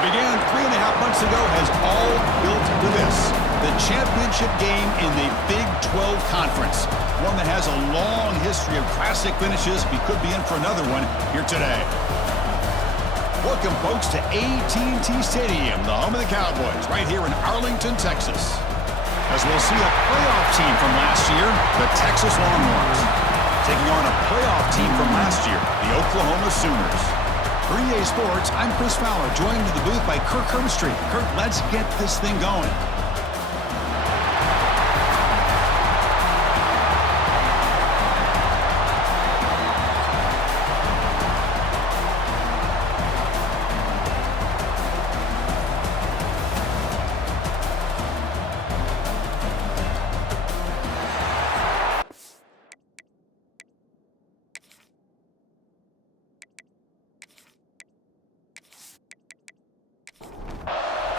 What began 3.5 months ago has all built to this. The championship game in the Big 12 Conference. One that has a long history of classic finishes. We could be in for another one here today. Welcome, folks, to AT&T Stadium, the home of the Cowboys, right here in Arlington, Texas. As we'll see a playoff team from last year, the Texas Longhorns, taking on a playoff team from last year, the Oklahoma Sooners. For EA Sports, I'm Chris Fowler, joined in the booth by Kirk Herbstreit. Kirk, let's get this thing going.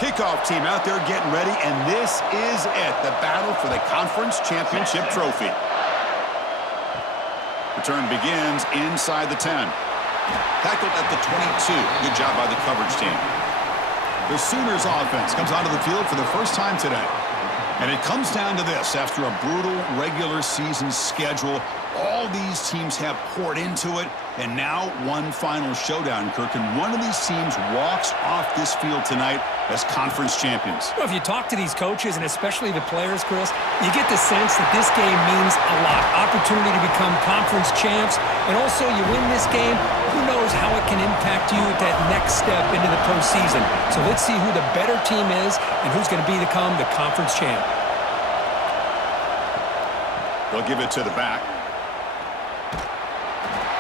Kickoff team out there getting ready, and this is it, the battle for the conference championship trophy. Return begins inside the 10. Tackled at the 22. Good job by the coverage team. The Sooners offense comes onto the field for the first time today. And it comes down to this. After a brutal regular season schedule, all these teams have poured into it, and now one final showdown, Kirk. And one of these teams walks off this field tonight as conference champions. Well, if you talk to these coaches, and especially the players, Chris, you get the sense that this game means a lot. Opportunity to become conference champs, and also you win this game, who knows how it can impact you at that next step into the postseason. So let's see who the better team is and who's going to become the conference champ. They'll give it to the back.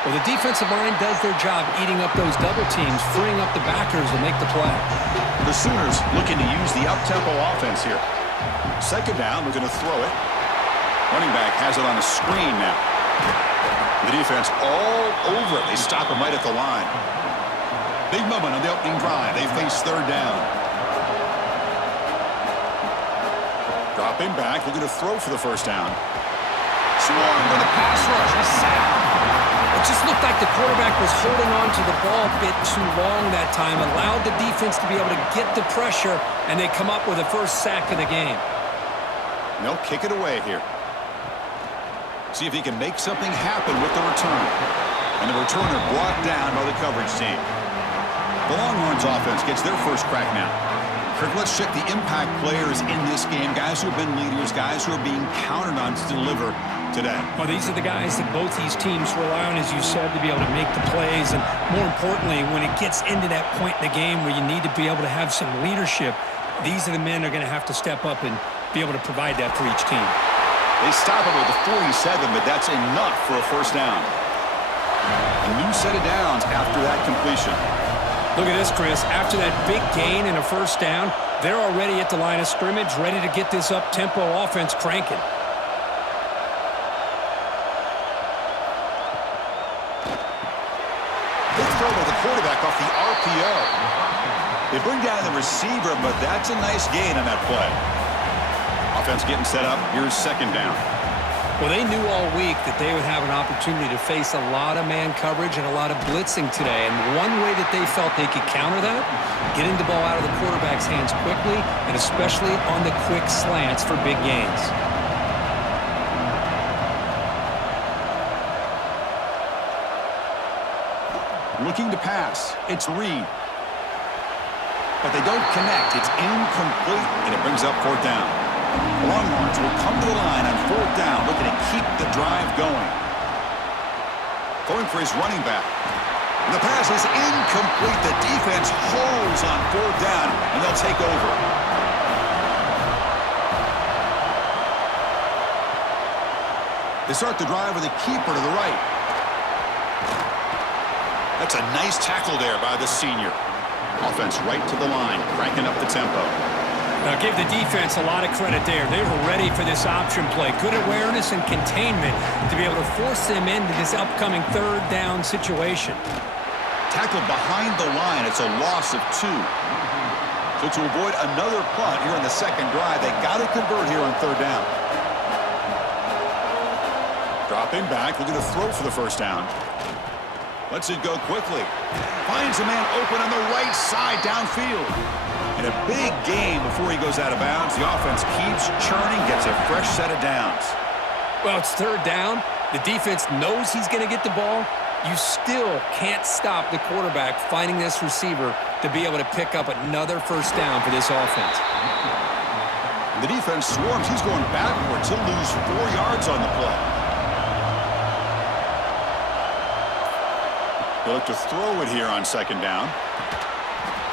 Well, the defensive line does their job eating up those double teams, freeing up the backers to make the play. The Sooners looking to use the up-tempo offense here. Second down, we're going to throw it. Running back has it on a screen now. The defense all over it. They stop him right at the line. Big moment on the opening drive. They face third down. Dropping back, looking to throw for the first down. Swarm with a pass rush. A sack. It just looked like the quarterback was holding on to the ball a bit too long that time, allowed the defense to be able to get the pressure, and they come up with the first sack of the game. They'll kick it away here. See if he can make something happen with the return. And the returner brought down by the coverage team. The Longhorns offense gets their first crack now. Kirk, let's check the impact players in this game. Guys who have been leaders, guys who are being counted on to deliver today. Well, these are the guys that both these teams rely on, as you said, to be able to make the plays. And more importantly, when it gets into that point in the game where you need to be able to have some leadership, these are the men that are going to have to step up and be able to provide that for each team. They stop him with the 47, but that's enough for a first down. A new set of downs after that completion. Look at this, Chris. After that big gain and a first down, they're already at the line of scrimmage, ready to get this up-tempo offense cranking. Good throw by the quarterback off the RPO. They bring down the receiver, but that's a nice gain on that play. Offense getting set up. Here's second down. Well, they knew all week that they would have an opportunity to face a lot of man coverage and a lot of blitzing today. And one way that they felt they could counter that, getting the ball out of the quarterback's hands quickly, and especially on the quick slants for big gains. Looking to pass. It's Reed. But they don't connect. It's incomplete, and it brings up fourth down. The Longhorns will come to the line on fourth down, looking to keep the drive going. Going for his running back. And the pass is incomplete. The defense holds on fourth down, and they'll take over. They start the drive with a keeper to the right. That's a nice tackle there by the senior. Offense right to the line, cranking up the tempo. Now, give the defense a lot of credit there. They were ready for this option play. Good awareness and containment to be able to force them into this upcoming third down situation. Tackled behind the line. It's a loss of 2. So to avoid another punt here in the second drive, they got to convert here on third down. Dropping back, looking to throw for the first down. Lets it go quickly. Finds a man open on the right side downfield. In a big game before he goes out of bounds, the offense keeps churning, gets a fresh set of downs. Well, it's third down. The defense knows he's going to get the ball. You still can't stop the quarterback finding this receiver to be able to pick up another first down for this offense. The defense swarms. He's going backwards. He'll lose 4 yards on the play. They'll look to throw it here on second down.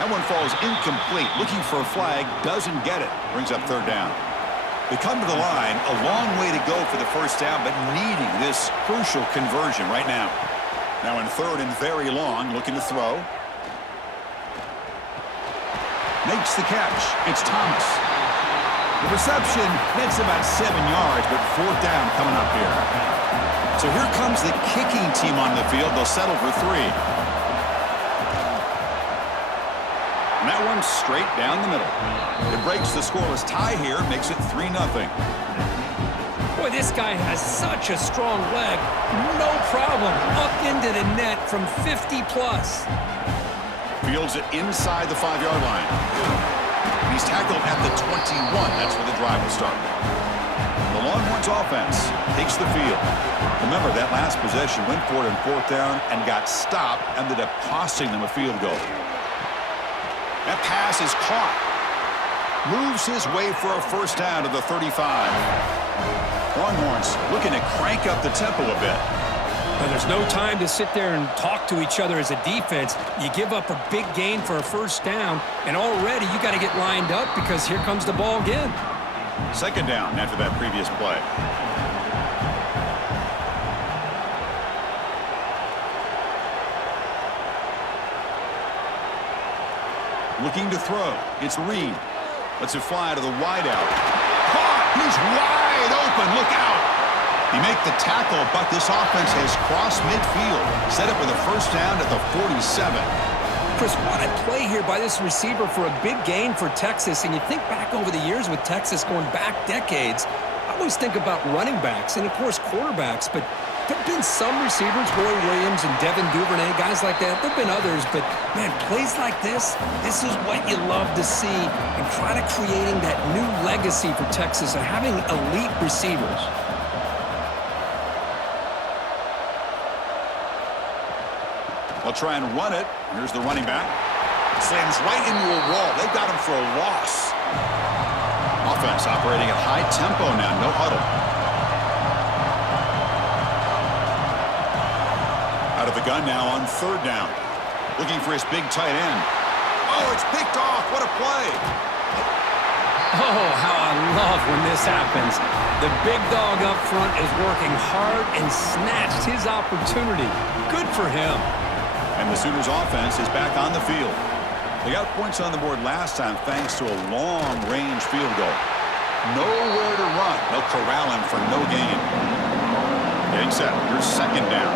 That one falls incomplete. Looking for a flag. Doesn't get it. Brings up third down. They come to the line. A long way to go for the first down, but needing this crucial conversion right now. Now in third and very long, looking to throw. Makes the catch. It's Thomas. The reception nets about 7 yards, but fourth down coming up here. So here comes the kicking team on the field. They'll settle for 3. And that one's straight down the middle. It breaks the scoreless tie here, makes it 3-0. Boy, this guy has such a strong leg. No problem. Up into the net from 50-plus. Fields it inside the 5-yard line. He's tackled at the 21. That's where the drive will start. The Longhorns offense takes the field. Remember, that last possession went for it on fourth down and got stopped, ended up costing them a field goal. That pass is caught. Moves his way for a first down to the 35. Longhorns looking to crank up the tempo a bit. Well, there's no time to sit there and talk to each other as a defense. You give up a big gain for a first down, and already you got to get lined up because here comes the ball again. Second down after that previous play. Looking to throw. It's Reed. Lets it fly to the wideout. Caught! He's wide open. Look out! He make the tackle, but this offense has crossed midfield. Set up with a first down at the 47. Chris, what a play here by this receiver for a big gain for Texas. And you think back over the years with Texas going back decades, I always think about running backs and, of course, quarterbacks. But there have been some receivers, Roy Williams and Devin Duvernay, guys like that. There have been others, but, man, plays like this is what you love to see and try to creating that new legacy for Texas of having elite receivers. They'll try and run it. Here's the running back. Slams right into a wall. They've got him for a loss. Offense operating at high tempo now. No huddle. Out of the gun now on third down. Looking for his big tight end. Oh, it's picked off. What a play. Oh, how I love when this happens. The big dog up front is working hard and snatched his opportunity. Good for him. And the Sooners offense is back on the field. They got points on the board last time thanks to a long-range field goal. Nowhere to run. They'll corral him for no gain. Getting set. Here's second down.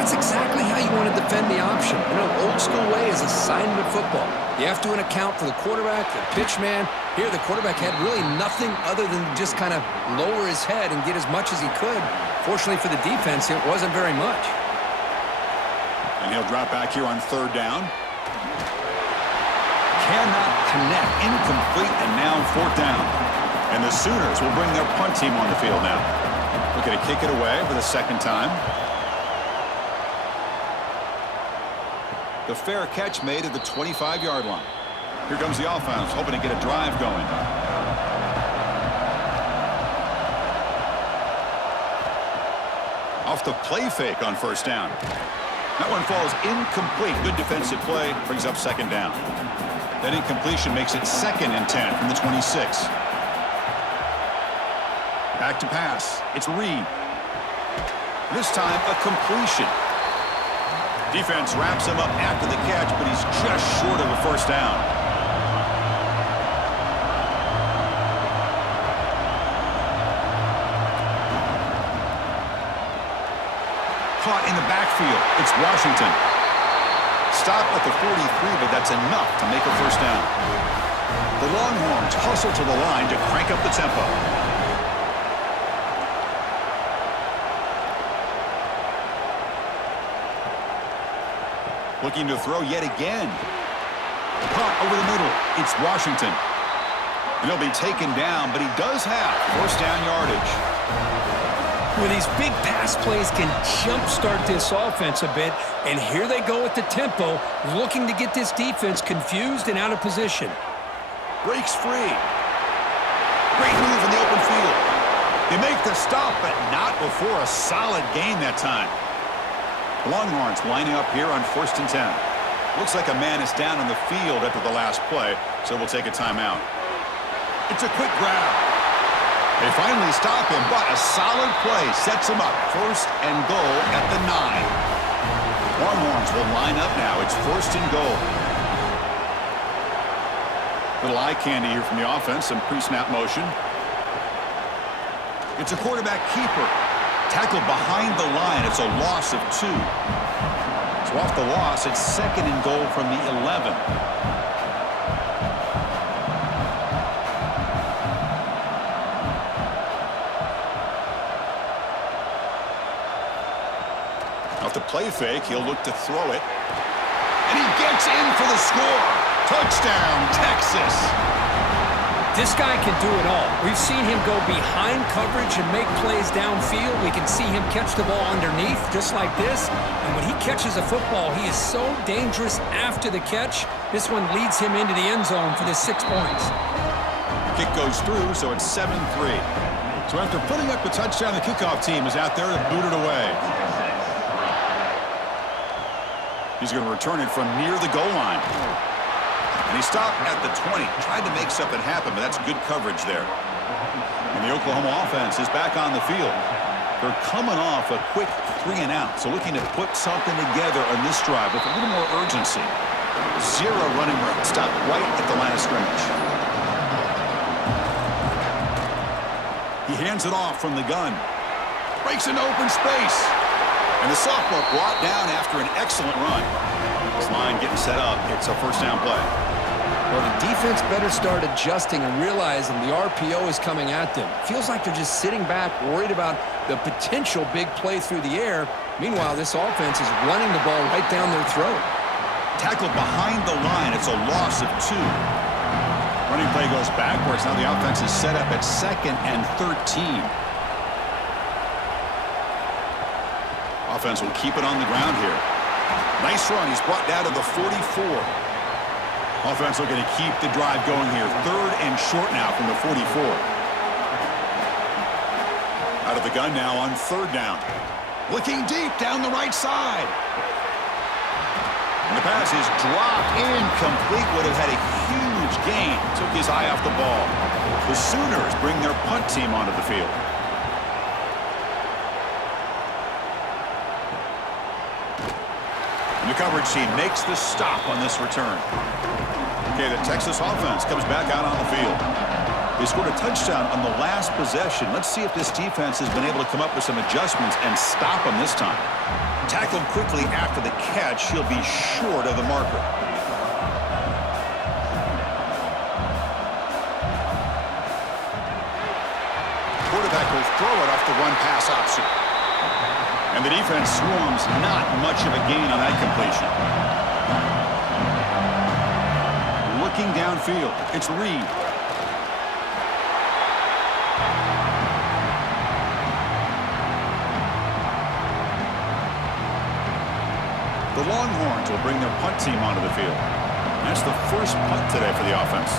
That's exactly how you want to defend the option. You know, old school way is assignment of football. You have to account for the quarterback, the pitch man. Here, the quarterback had really nothing other than just kind of lower his head and get as much as he could. Fortunately for the defense, it wasn't very much. And he'll drop back here on third down. Cannot connect. Incomplete, and now fourth down. And the Sooners will bring their punt team on the field now. Looking to kick it away for the second time. The fair catch made at the 25-yard line. Here comes the offense, hoping to get a drive going. Off the play fake on first down. That one falls incomplete. Good defensive play. Brings up second down. That incompletion makes it 2nd and 10 from the 26. Back to pass. It's Reed. This time a completion. Defense wraps him up after the catch, but he's just short of a first down. Caught in the backfield. It's Washington. Stop at the 43, but that's enough to make a first down. The Longhorns hustle to the line to crank up the tempo. Looking to throw yet again. Punt over the middle. It's Washington. And he'll be taken down, but he does have first down yardage. Well, these big pass plays can jumpstart this offense a bit, and here they go with the tempo, looking to get this defense confused and out of position. Breaks free. Great move in the open field. They make the stop, but not before a solid gain that time. The Longhorns lining up here on 1st and 10. Looks like a man is down on the field after the last play, so we'll take a timeout. It's a quick grab. They finally stop him, but a solid play sets him up. 1st and goal at the 9. Longhorns will line up now. It's 1st and goal. Little eye candy here from the offense. Some pre-snap motion. It's a quarterback keeper. Tackled behind the line. It's a loss of 2. So off the loss, it's 2nd and goal from the 11. Off the play fake, he'll look to throw it. And he gets in for the score. Touchdown, Texas. This guy can do it all. We've seen him go behind coverage and make plays downfield. We can see him catch the ball underneath, just like this. And when he catches a football, he is so dangerous after the catch. This one leads him into the end zone for the 6 points. Kick goes through, so it's 7-3. So after putting up the touchdown, the kickoff team is out there to boot it away. He's going to return it from near the goal line. And he stopped at the 20. Tried to make something happen, but that's good coverage there. And the Oklahoma offense is back on the field. They're coming off a quick 3 and out, so looking to put something together on this drive with a little more urgency. 0 running room. Stop right at the line of scrimmage. He hands it off from the gun. Breaks into open space. And the sophomore brought down after an excellent run. This line getting set up. It's a first down play. Well, the defense better start adjusting and realizing the RPO is coming at them. Feels like they're just sitting back, worried about the potential big play through the air. Meanwhile, this offense is running the ball right down their throat. Tackled behind the line. It's a loss of 2. Running play goes backwards. Now the offense is set up at 2nd and 13. Offense will keep it on the ground here. Nice run. He's brought down to the 44. Offense looking to keep the drive going here. 3rd and short now from the 44. Out of the gun now on 3rd down. Looking deep down the right side. And the pass is dropped incomplete. Would have had a huge gain. Took his eye off the ball. The Sooners bring their punt team onto the field. The coverage team makes the stop on this return. Okay, the Texas offense comes back out on the field. They scored a touchdown on the last possession. Let's see if this defense has been able to come up with some adjustments and stop them this time. Tackled quickly after the catch. He'll be short of the marker. Quarterback will throw it off the run-pass option. And the defense swarms. Not much of a gain on that completion. Looking downfield. It's Reed. The Longhorns will bring their punt team onto the field. That's the first punt today for the offense.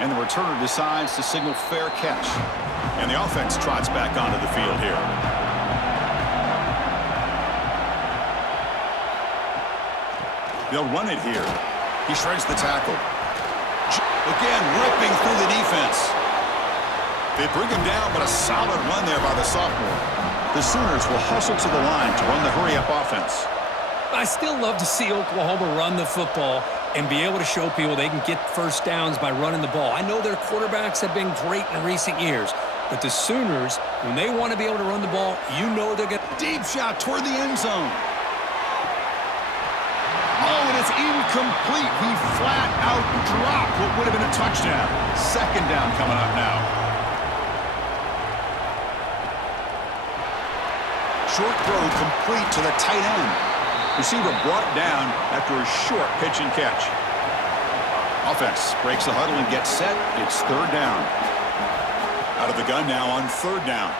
And the returner decides to signal fair catch. And the offense trots back onto the field here. They'll run it here. He shreds the tackle. Again, ripping through the defense. They bring him down, but a solid run there by the sophomore. The Sooners will hustle to the line to run the hurry-up offense. I still love to see Oklahoma run the football and be able to show people they can get first downs by running the ball. I know their quarterbacks have been great in recent years, but the Sooners, when they want to be able to run the ball, you know they're going to... Deep shot toward the end zone. Oh, and it's incomplete. He flat out dropped what would have been a touchdown. 2nd down coming up now. short throw complete to the tight end. Receiver brought down after a short pitch and catch. Offense breaks the huddle and gets set. It's third down. Out of the gun now on third down.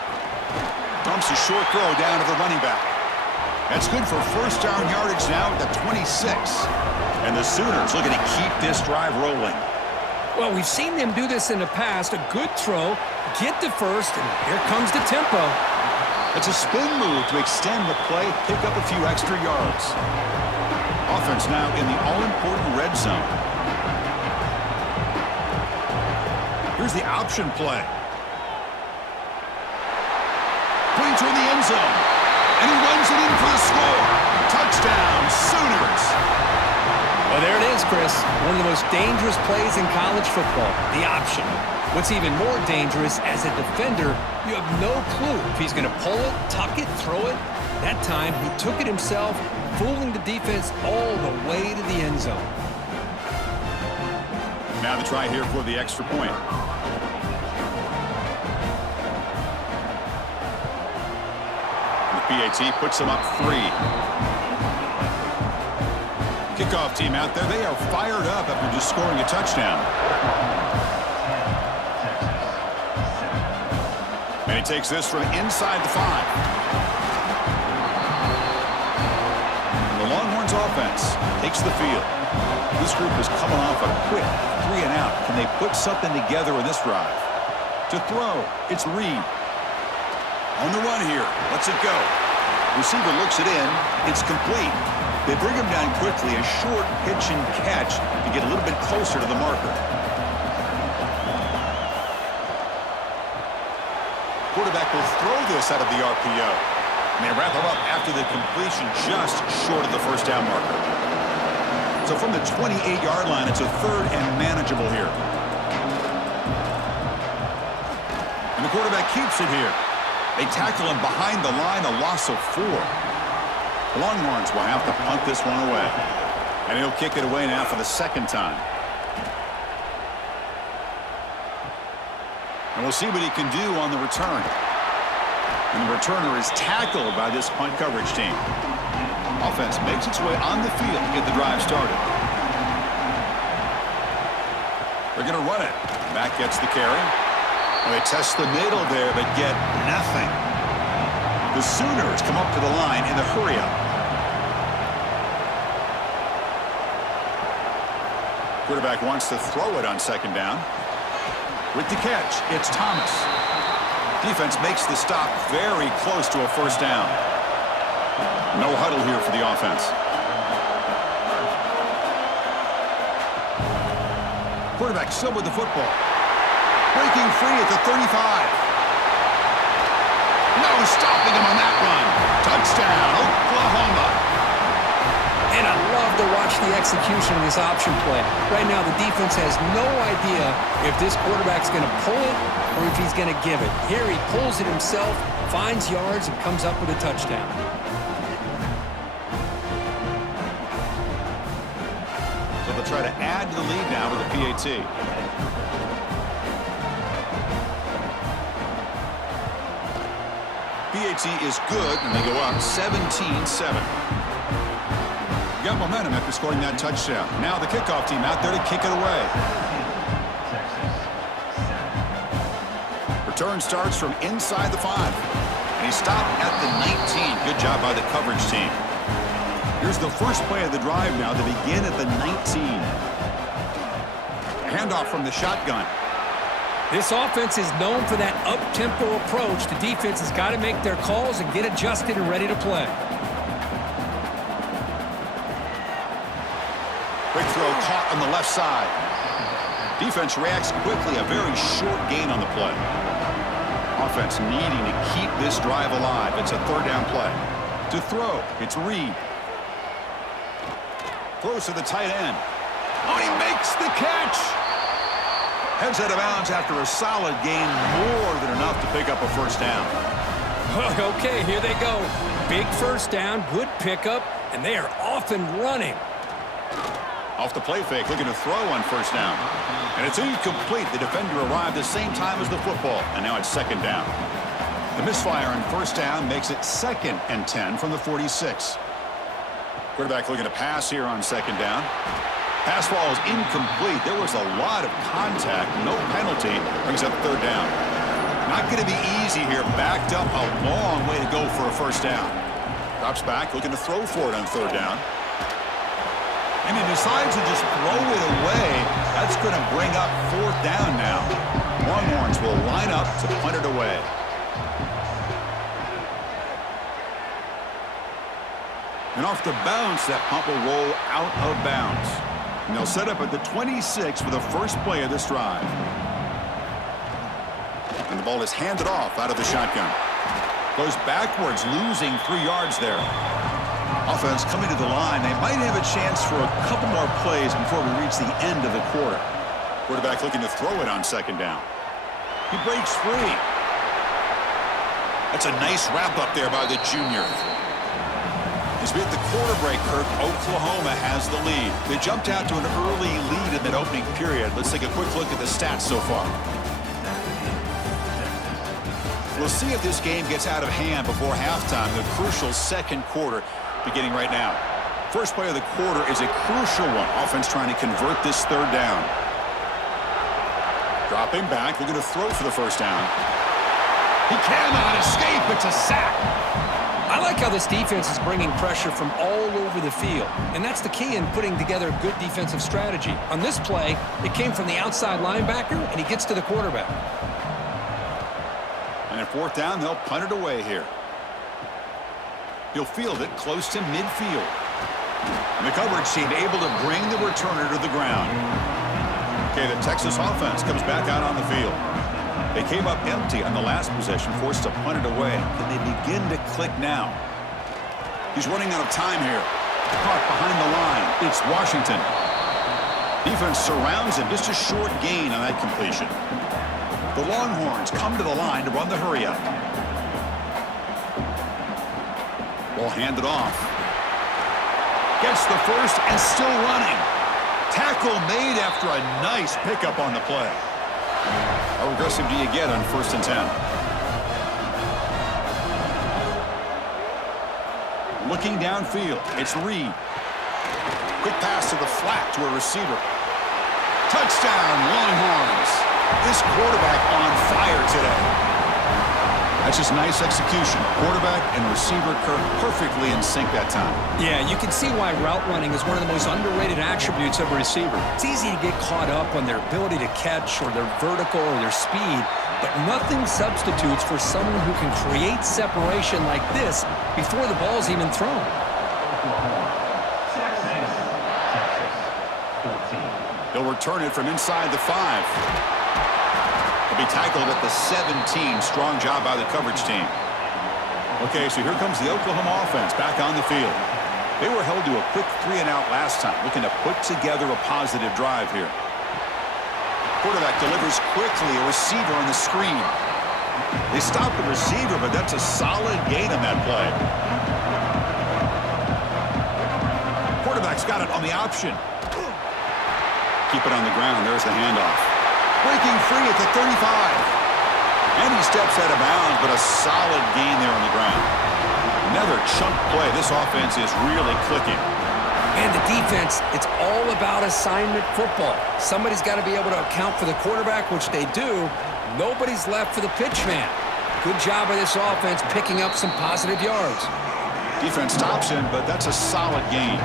Dumps a short throw down to the running back. That's good for first down yardage now at the 26. And the Sooners looking to keep this drive rolling. Well, we've seen them do this in the past. A good throw, get to first, and here comes the tempo. It's a spin move to extend the play, pick up a few extra yards. Offense now in the all-important red zone. Here's the option play. Putting toward the end zone. And he runs it in for the score. Touchdown, Sooners. Well, there it is, Chris. One of the most dangerous plays in college football, the option. What's even more dangerous, as a defender, you have no clue if he's going to pull it, tuck it, throw it. That time, he took it himself, fooling the defense all the way to the end zone. Now the try here for the extra point. The PAT puts them up 3. Kickoff team out there, they are fired up after just scoring a touchdown. And he takes this from inside the 5. And the Longhorns offense takes the field. This group is coming off a quick 3 and out. Can they put something together in this drive? To throw, it's Reed. On the run here, lets it go. Receiver looks it in, it's complete. They bring him down quickly, a short pitch and catch to get a little bit closer to the marker. Quarterback will throw this out of the RPO. And they wrap him up after the completion just short of the first down marker. So from the 28-yard line, it's a third and manageable here. And the quarterback keeps it here. They tackle him behind the line, a loss of 4. The Longhorns will have to punt this one away. And he'll kick it away now for the second time. And we'll see what he can do on the return. And the returner is tackled by this punt coverage team. Offense makes its way on the field to get the drive started. They're going to run it. Back gets the carry. They test the middle there, but get nothing. The Sooners come up to the line in the hurry-up. Quarterback wants to throw it on second down. With the catch, it's Thomas. Defense makes the stop very close to a first down. No huddle here for the offense. Quarterback still with the football. Breaking free at the 35. No stopping him on that run. Touchdown, Oklahoma. And I love to watch the execution of this option play. Right now, the defense has no idea if this quarterback's going to pull it or if he's going to give it. Here he pulls it himself, finds yards, and comes up with a touchdown. So they'll try to add to the lead now with the PAT. PAT is good, and they go up 17-7. Got momentum after scoring that touchdown. Now the kickoff team out there to kick it away. Return starts from inside the 5. And he stopped at the 19. Good job by the coverage team. Here's the first play of the drive now to begin at the 19. A handoff from the shotgun. This offense is known for that up-tempo approach. The defense has got to make their calls and get adjusted and ready to play. Quick throw caught on the left side. Defense reacts quickly, a very short gain on the play. Offense needing to keep this drive alive. It's a third down play. To throw, it's Reed. Throws to the tight end. Oh, he makes the catch! Heads out of bounds after a solid gain, more than enough to pick up a first down. Okay, here they go. Big first down, good pickup, and they are off and running. Off the play fake, looking to throw on first down. And it's incomplete. The defender arrived the same time as the football, and now it's second down. The misfire on first down makes it 2nd and 10 from the 46. Quarterback looking to pass here on 2nd down. Pass ball is incomplete. There was a lot of contact. No penalty. Brings up 3rd down. Not going to be easy here. Backed up a long way to go for a first down. Drops back, looking to throw for it on 3rd down. And he decides to just throw it away. That's going to bring up 4th down now. Longhorns will line up to punt it away. And off the bounce, that punt will roll out of bounds. And they'll set up at the 26 for the first play of this drive. And the ball is handed off out of the shotgun. Goes backwards, losing 3 yards there. Offense coming to the line. They might have a chance for a couple more plays before we reach the end of the quarter. Quarterback looking to throw it on 2nd down. He breaks free. That's a nice wrap up there by the junior. As we hit the quarter break, Kirk, Oklahoma has the lead. They jumped out to an early lead in that opening period. Let's take a quick look at the stats so far. We'll see if this game gets out of hand before halftime, the crucial 2nd quarter beginning right now. First play of the quarter is a crucial one. Offense trying to convert this 3rd down. Dropping back, looking to throw for the first down. He cannot escape. It's a sack. I like how this defense is bringing pressure from all over the field, and that's the key in putting together a good defensive strategy. On this play, it came from the outside linebacker, and he gets to the quarterback. And at 4th down, they'll punt it away here. He'll field it close to midfield. And the coverage team able to bring the returner to the ground. Okay, the Texas offense comes back out on the field. They came up empty on the last possession, forced to punt it away. Can they begin to click now? He's running out of time here. Caught behind the line. It's Washington. Defense surrounds him. Just a short gain on that completion. The Longhorns come to the line to run the hurry-up. Ball handed off. Gets the first and still running. Tackle made after a nice pickup on the play. How aggressive do you get on 1st and 10? Looking downfield, it's Reed. Quick pass to the flat to a receiver. Touchdown, Longhorns. This quarterback on fire today. That's just nice execution. Quarterback and receiver Kirk perfectly in sync that time. Yeah, you can see why route running is one of the most underrated attributes of a receiver. It's easy to get caught up on their ability to catch or their vertical or their speed, but nothing substitutes for someone who can create separation like this before the ball's even thrown. They'll return it from inside the 5. Be tackled at the 17. Strong job by the coverage team. Okay, so here comes the Oklahoma offense back on the field. They were held to a quick 3-and-out last time, looking to put together a positive drive here. Quarterback delivers quickly, a receiver on the screen. They stop the receiver, but that's a solid gain on that play. Quarterback's got it on the option. Keep it on the ground. There's the handoff. Breaking free at the 35. And he steps out of bounds, but a solid gain there on the ground. Another chunk play. This offense is really clicking. And the defense, it's all about assignment football. Somebody's got to be able to account for the quarterback, which they do. Nobody's left for the pitch man. Good job by this offense picking up some positive yards. Defense stops him, but that's a solid gain.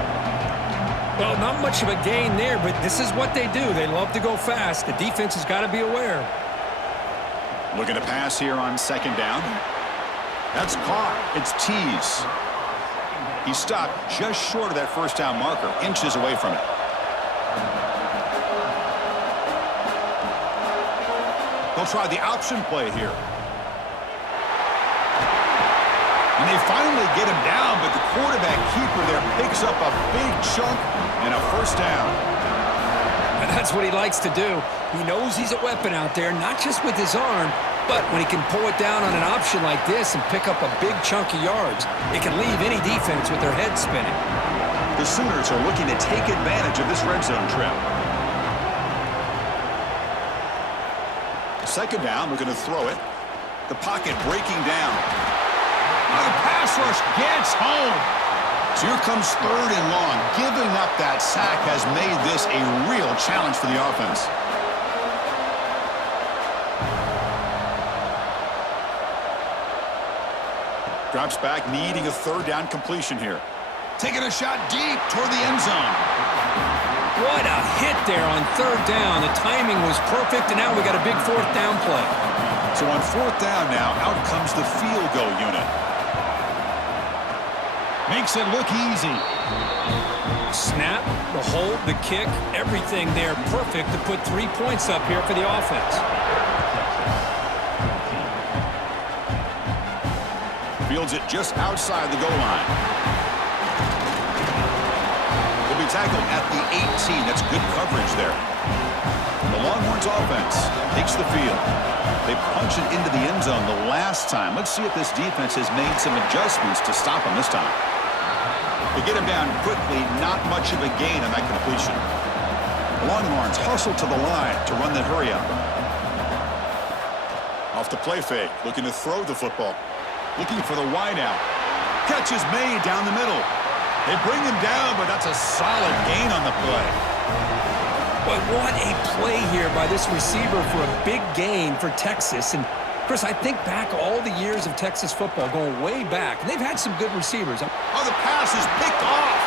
Well, not much of a gain there, but this is what they do. They love to go fast. The defense has got to be aware. Looking to pass here on 2nd down. That's caught. It's Tease. He stopped just short of that first down marker, inches away from it. They'll try the option play here. And they finally get him down, but the quarterback keeper there picks up a big chunk and a first down. And that's what he likes to do. He knows he's a weapon out there, not just with his arm, but when he can pull it down on an option like this and pick up a big chunk of yards, it can leave any defense with their head spinning. The Sooners are looking to take advantage of this red zone trip. 2nd down, looking to throw it. The pocket breaking down. Oh, the pass rush gets home. So here comes 3rd and long. Giving up that sack has made this a real challenge for the offense. Drops back, needing a 3rd down completion here. Taking a shot deep toward the end zone. What a hit there on 3rd down. The timing was perfect, and now we got a big 4th down play. So on 4th down now, out comes the field goal unit. Makes it look easy. Snap, the hold, the kick, everything there perfect to put 3 points up here for the offense. Fields it just outside the goal line. Will be tackled at the 18. That's good coverage there. The Longhorns offense takes the field. They punch it into the end zone the last time. Let's see if this defense has made some adjustments to stop them this time. They get him down quickly, not much of a gain on that completion. The Longhorns hustle to the line to run the hurry up. Off the play fake, looking to throw the football. Looking for the wideout. Catch is made down the middle. They bring him down, but that's a solid gain on the play. But what a play here by this receiver for a big gain for Texas. And Chris, I think back all the years of Texas football, going way back, and they've had some good receivers. Oh, the pass is picked off.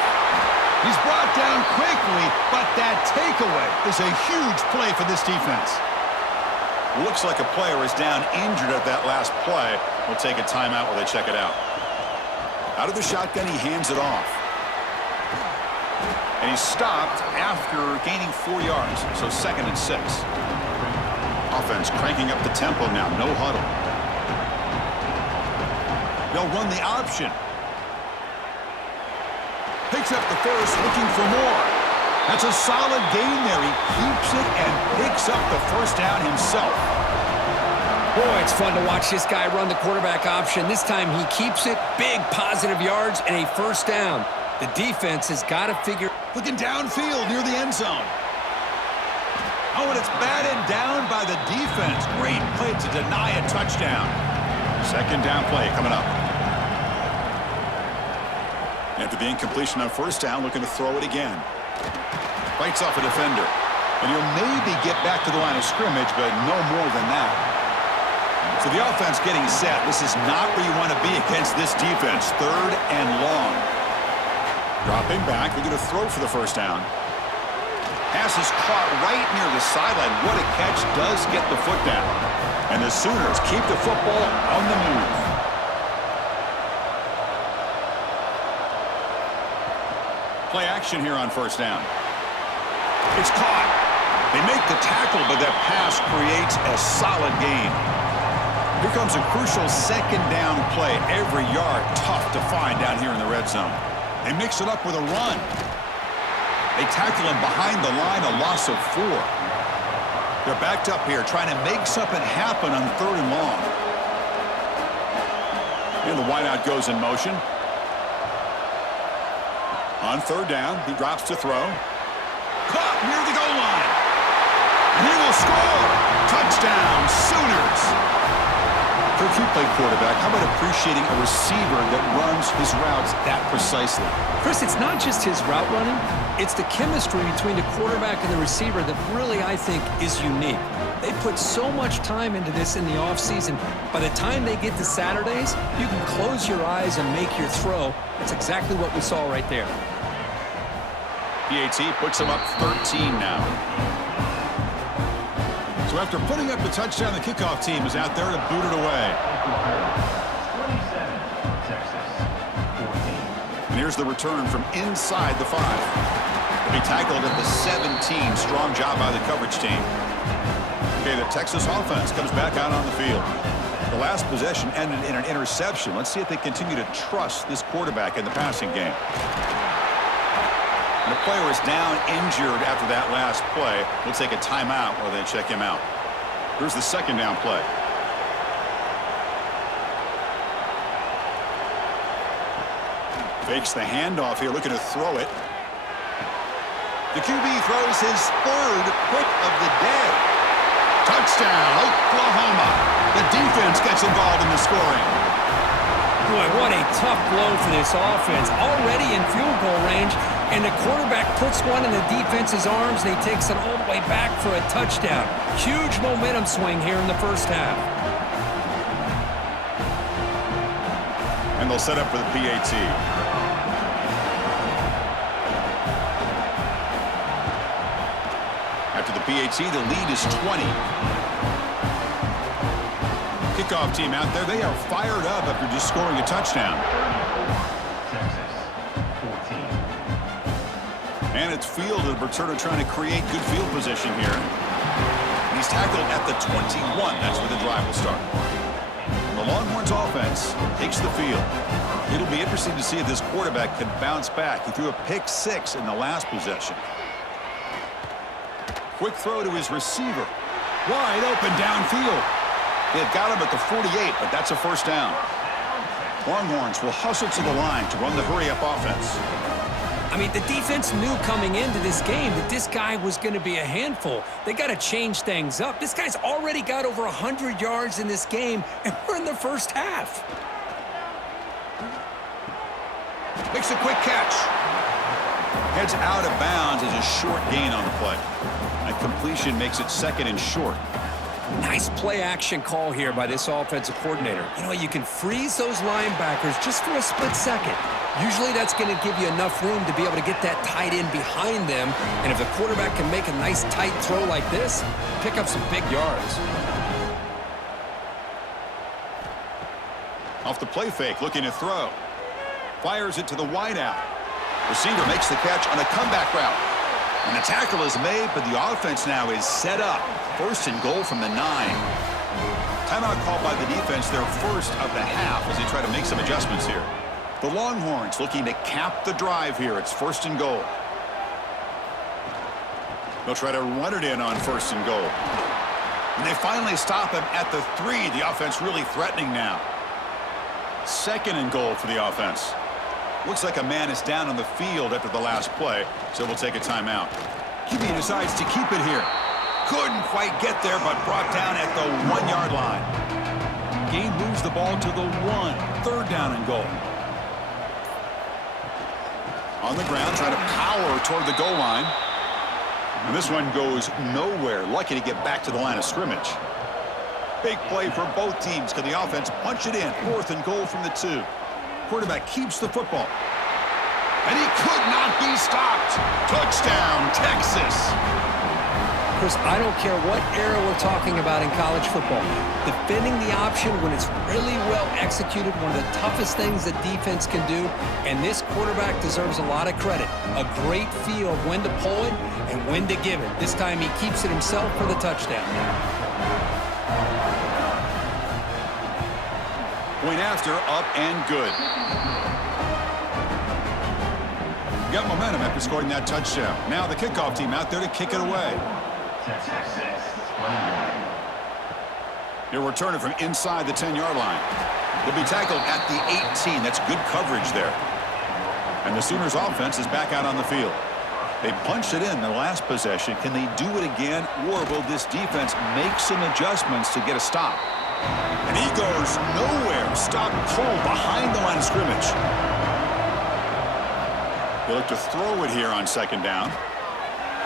He's brought down quickly, but that takeaway is a huge play for this defense. Looks like a player is down injured at that last play. We'll take a timeout while they check it out. Out of the shotgun, he hands it off. And he's stopped after gaining 4 yards, so 2nd and 6. Offense cranking up the tempo now, no huddle. They'll run the option. Picks up the first, looking for more. That's a solid gain there. He keeps it and picks up the 1st down himself. Boy, it's fun to watch this guy run the quarterback option. This time he keeps it, big positive yards, and a 1st down. The defense has got to figure. Looking downfield near the end zone. Oh, and it's batted down by the defense. Great play to deny a touchdown. 2nd down play coming up. After the incompletion on 1st down, looking to throw it again. Fights off a defender. And he'll maybe get back to the line of scrimmage, but no more than that. So the offense getting set. This is not where you want to be against this defense. 3rd and long. Dropping back. They're going to throw for the 1st down. Pass is caught right near the sideline. What a catch. Does get the foot down. And the Sooners keep the football on the move. Play action here on 1st down. It's caught. They make the tackle, but that pass creates a solid gain. Here comes a crucial 2nd down play. Every yard tough to find down here in the red zone. They mix it up with a run. They tackle him behind the line, a loss of 4. They're backed up here trying to make something happen on 3rd and long. And the wideout goes in motion. On 3rd down, he drops to throw. Caught near the goal line. And he will score. Touchdown, Sooners. Kirk, you played quarterback. How about appreciating a receiver that runs his routes that precisely? Chris, it's not just his route running. It's the chemistry between the quarterback and the receiver that really, I think, is unique. They put so much time into this in the offseason. By the time they get to Saturdays, you can close your eyes and make your throw. That's exactly what we saw right there. PAT puts him up 13 now. So after putting up the touchdown, the kickoff team is out there to boot it away. 27, Texas, 14. And here's the return from inside the 5. He'll be tackled at the 17. Strong job by the coverage team. Okay, the Texas offense comes back out on the field. The last possession ended in an interception. Let's see if they continue to trust this quarterback in the passing game. And the player is down injured after that last play. We'll take a timeout while they check him out. Here's the 2nd down play. Fakes the handoff here, looking to throw it. The QB throws his 3rd pick of the day. Touchdown, Oklahoma. The defense gets involved in the scoring. Boy, what a tough blow for this offense. Already in field goal range, and the quarterback puts one in the defense's arms, and he takes it all the way back for a touchdown. Huge momentum swing here in the first half. And they'll set up for the PAT. After the PAT, the lead is 20. Kickoff team out there, they are fired up after just scoring a touchdown. Texas, 14. And it's fielded. Returner trying to create good field position here. He's tackled at the 21. That's where the drive will start. The Longhorns offense takes the field. It'll be interesting to see if this quarterback can bounce back. He threw a pick 6 in the last possession. Quick throw to his receiver. Wide open downfield. They've got him at the 48, but that's a first down. Longhorns will hustle to the line to run the hurry-up offense. I mean, the defense knew coming into this game that this guy was going to be a handful. They got to change things up. This guy's already got over 100 yards in this game, and we're in the first half. Makes a quick catch. Heads out of bounds as a short gain on the play. A completion makes it second and short. Nice play-action call here by this offensive coordinator. You know, you can freeze those linebackers just for a split second. Usually that's going to give you enough room to be able to get that tight end behind them. And if the quarterback can make a nice tight throw like this, pick up some big yards. Off the play fake, looking to throw. Fires it to the wideout. Receiver makes the catch on a comeback route. And the tackle is made, but the offense now is set up. First and goal from the 9. Timeout called by the defense, their first of the half, as they try to make some adjustments here. The Longhorns looking to cap the drive here. It's first and goal. They'll try to run it in on first and goal. And they finally stop him at the 3. The offense really threatening now. Second and goal for the offense. Looks like a man is down on the field after the last play, so we'll take a timeout. QB decides to keep it here. Couldn't quite get there, but brought down at the 1-yard line. Gain moves the ball to the 1. Third down and goal. On the ground, trying to power toward the goal line. And this one goes nowhere. Lucky to get back to the line of scrimmage. Big play for both teams. Can the offense punch it in? Fourth and goal from the 2. Quarterback keeps the football. And he could not be stopped. Touchdown, Texas. Chris, I don't care what era we're talking about in college football. Defending the option when it's really well executed, one of the toughest things that defense can do, and this quarterback deserves a lot of credit. A great feel of when to pull it and when to give it. This time he keeps it himself for the touchdown. Point after, up and good. Got momentum after scoring that touchdown. Now the kickoff team out there to kick it away. Texas 21. He'll return it from inside the 10-yard line. They'll be tackled at the 18. That's good coverage there. And the Sooners offense is back out on the field. They punched it in the last possession. Can they do it again, or will this defense make some adjustments to get a stop? And he goes nowhere. Stop cold behind the line of scrimmage. They look to throw it here on second down.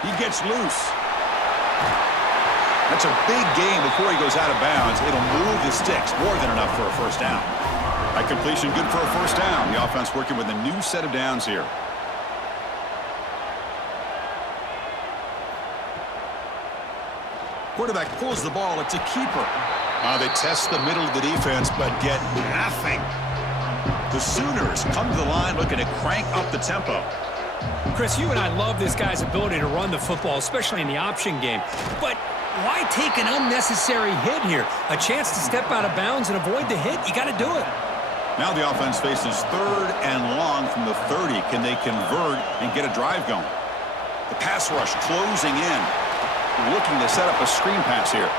He gets loose. That's a big gain before he goes out of bounds. It'll move the sticks. More than enough for a first down. That completion good for a first down. The offense working with a new set of downs here. Quarterback pulls the ball. It's a keeper. They test the middle of the defense, but get nothing. The Sooners come to the line looking to crank up the tempo. Chris, you and I love this guy's ability to run the football, especially in the option game. But why take an unnecessary hit here? A chance to step out of bounds and avoid the hit? You got to do it. Now the offense faces third and long from the 30. Can they convert and get a drive going? The pass rush closing in. Looking to set up a screen pass here.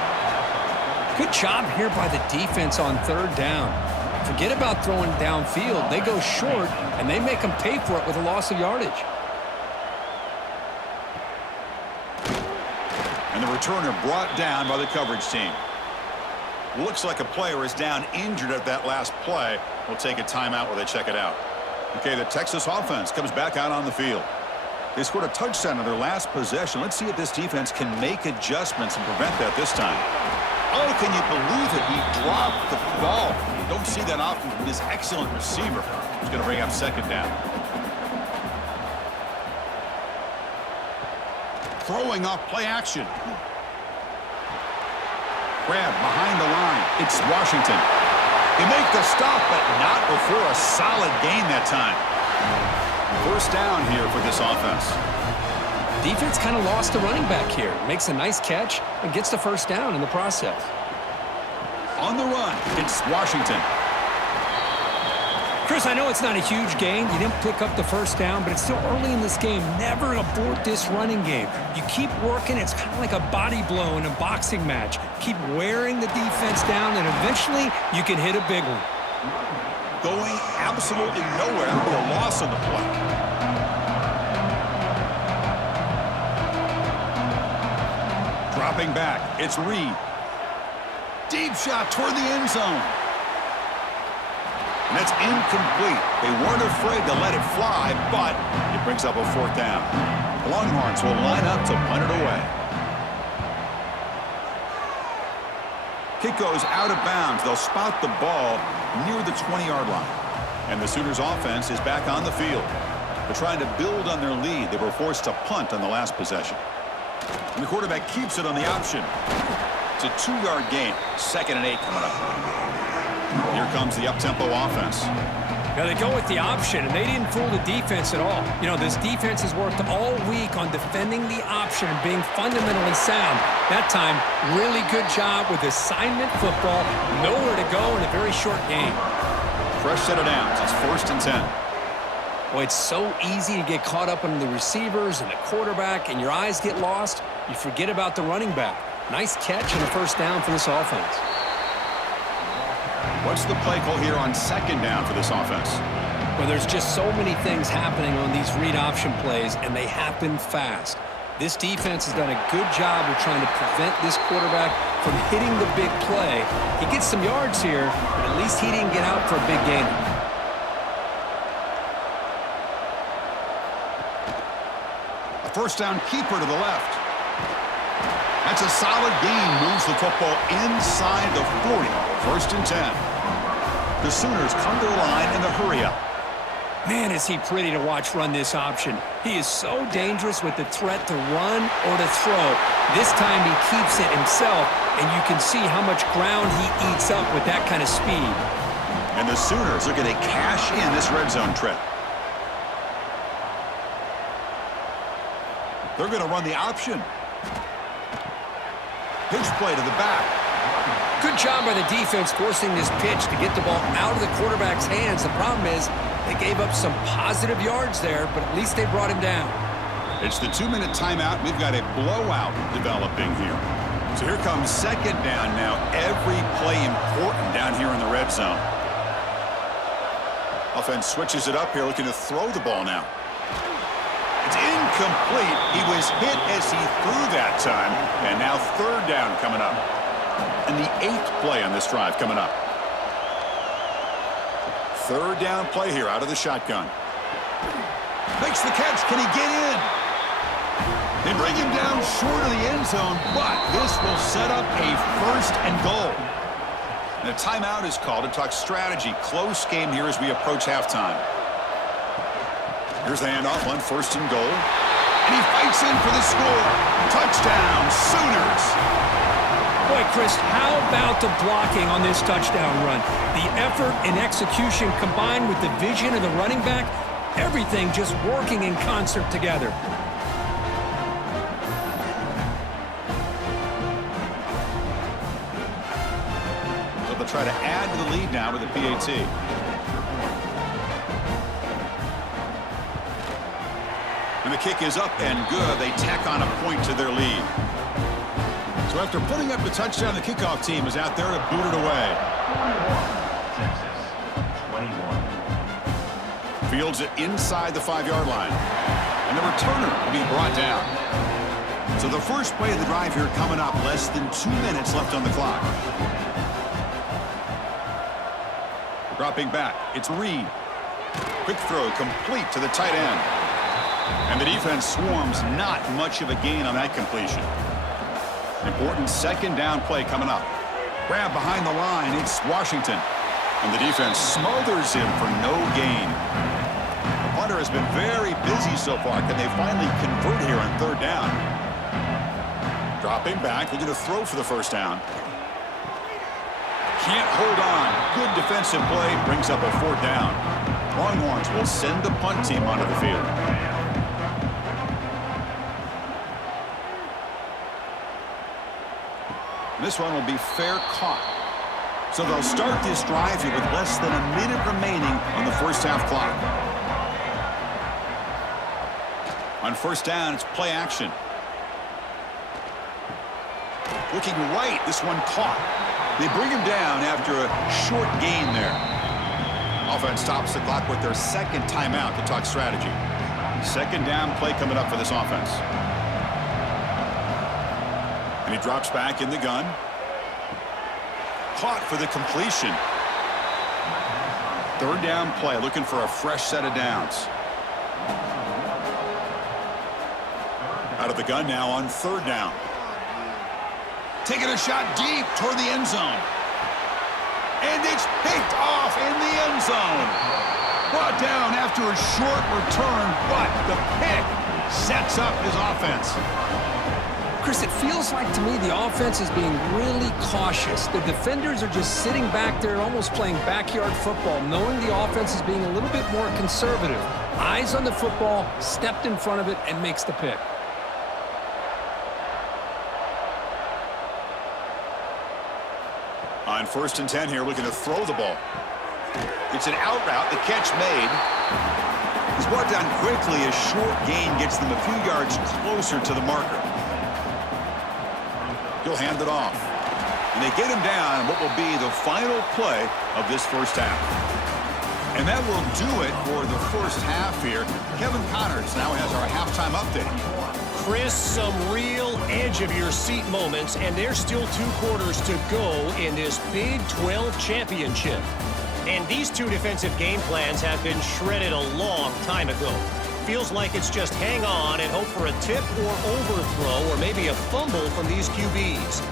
Good job here by the defense on third down. Forget about throwing downfield. They go short, and they make them pay for it with a loss of yardage. And the returner brought down by the coverage team. Looks like a player is down injured at that last play. We'll take a timeout while they check it out. Okay, the Texas offense comes back out on the field. They scored a touchdown on their last possession. Let's see if this defense can make adjustments and prevent that this time. Oh, can you believe it? He dropped the ball. You don't see that often from this excellent receiver. He's going to bring up second down. Throwing off play action. Grab behind the line. It's Washington. They make the stop, but not before a solid gain that time. First down here for this offense. Defense kind of lost the running back here. Makes a nice catch and gets the first down in the process. On the run, it's Washington. Chris, I know it's not a huge gain. You didn't pick up the first down, but it's still early in this game. Never abort this running game. You keep working. It's kind of like a body blow in a boxing match. Keep wearing the defense down, and eventually you can hit a big one. Going absolutely nowhere. That'll be a loss on the play. Dropping back, it's Reed. Deep shot toward the end zone. And that's incomplete. They weren't afraid to let it fly, but it brings up a fourth down. The Longhorns will line up to punt it away. Kick goes out of bounds. They'll spot the ball near the 20-yard line. And the Sooners offense is back on the field. They're trying to build on their lead. They were forced to punt on the last possession. And the quarterback keeps it on the option. It's a 2-yard gain. 2nd and 8 coming up. Here comes the up-tempo offense. Now they go with the option, and they didn't fool the defense at all. You know, this defense has worked all week on defending the option and being fundamentally sound. That time, really good job with assignment football. Nowhere to go in a very short game. Fresh set of downs. It's 1st and 10. Well, it's so easy to get caught up on the receivers and the quarterback, and your eyes get lost. You forget about the running back. Nice catch and a first down for this offense. What's the play call here on 2nd down for this offense? Well, there's just so many things happening on these read option plays, and they happen fast. This defense has done a good job of trying to prevent this quarterback from hitting the big play. He gets some yards here, but at least he didn't get out for a big gain. A first down keeper to the left. That's a solid gain. Moves the football inside the 40. 1st and 10. The Sooners come to the line in the hurry-up. Man, is he pretty to watch run this option. He is so dangerous with the threat to run or to throw. This time he keeps it himself, and you can see how much ground he eats up with that kind of speed. And the Sooners are going to cash in this red zone trip. They're going to run the option. Pitch play to the back. Good job by the defense forcing this pitch to get the ball out of the quarterback's hands. The problem is they gave up some positive yards there, but at least they brought him down. It's the 2-minute timeout. We've got a blowout developing here. So here comes 2nd down now. Every play important down here in the red zone. Offense switches it up here, looking to throw the ball now. It's incomplete. He was hit as he threw that time. And now 3rd down coming up. And the 8th play on this drive coming up. 3rd down play here out of the shotgun. Makes the catch. Can he get in? They bring him down short of the end zone, but this will set up a 1st and goal. And a timeout is called to talk strategy. Close game here as we approach halftime. Here's the handoff on 1st and goal. And he fights in for the score. Touchdown, Sooners. Boy, Chris, how about the blocking on this touchdown run? The effort and execution combined with the vision of the running back, everything just working in concert together. So they'll try to add to the lead now with the PAT. And the kick is up and good. They tack on a point to their lead. So after putting up the touchdown, the kickoff team is out there to boot it away. Texas, 21. Fields it inside the 5-yard line. And the returner will be brought down. So the first play of the drive here coming up. Less than 2 minutes left on the clock. Dropping back. It's Reed. Quick throw complete to the tight end. And the defense swarms. Not much of a gain on that completion. Important second down play coming up. Grab behind the line. It's Washington. And the defense smothers him for no gain. The punter has been very busy so far. Can they finally convert here on third down? Dropping back. Looking to throw for the first down. Can't hold on. Good defensive play. Brings up a fourth down. Longhorns will send the punt team onto the field. This one will be fair caught. So they'll start this drive here with less than a minute remaining on the first half clock. On first down, it's play action. Looking right, this one caught. They bring him down after a short gain there. Offense stops the clock with their second timeout to talk strategy. Second down play coming up for this offense. And he drops back in the gun. Caught for the completion. Third down play, looking for a fresh set of downs. Out of the gun now on third down. Taking a shot deep toward the end zone. And it's picked off in the end zone. Brought down after a short return, but the pick sets up his offense. Chris, it feels like to me the offense is being really cautious. The defenders are just sitting back there almost playing backyard football, knowing the offense is being a little bit more conservative. Eyes on the football, stepped in front of it, and makes the pick. On first and 10 here, looking to throw the ball. It's an out route, the catch made. He's brought down quickly. A short gain gets them a few yards closer to the marker. He'll hand it off. And they get him down what will be the final play of this first half. And that will do it for the first half here. Kevin Connors now has our halftime update. Chris, some real edge-of-your-seat moments, and there's still 2 quarters to go in this Big 12 championship. And these 2 defensive game plans have been shredded a long time ago. Feels like it's just hang on and hope for a tip or overthrow or maybe a fumble from these QBs.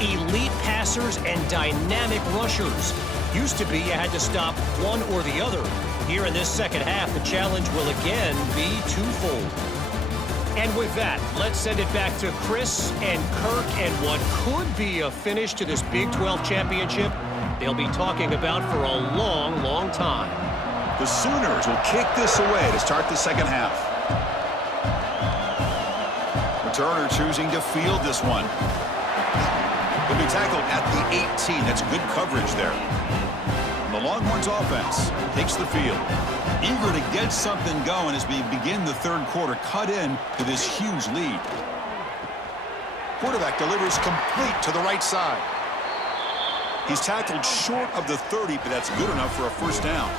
Elite passers and dynamic rushers. Used to be you had to stop one or the other. Here in this second half, the challenge will again be twofold. And with that, let's send it back to Chris and Kirk and what could be a finish to this Big 12 championship they'll be talking about for a long, long time. The Sooners will kick this away to start the second half. Returner choosing to field this one. He'll be tackled at the 18. That's good coverage there. And the Longhorns offense takes the field. Eager to get something going as we begin the third quarter. Cut in to this huge lead. Quarterback delivers complete to the right side. He's tackled short of the 30, but that's good enough for a first down.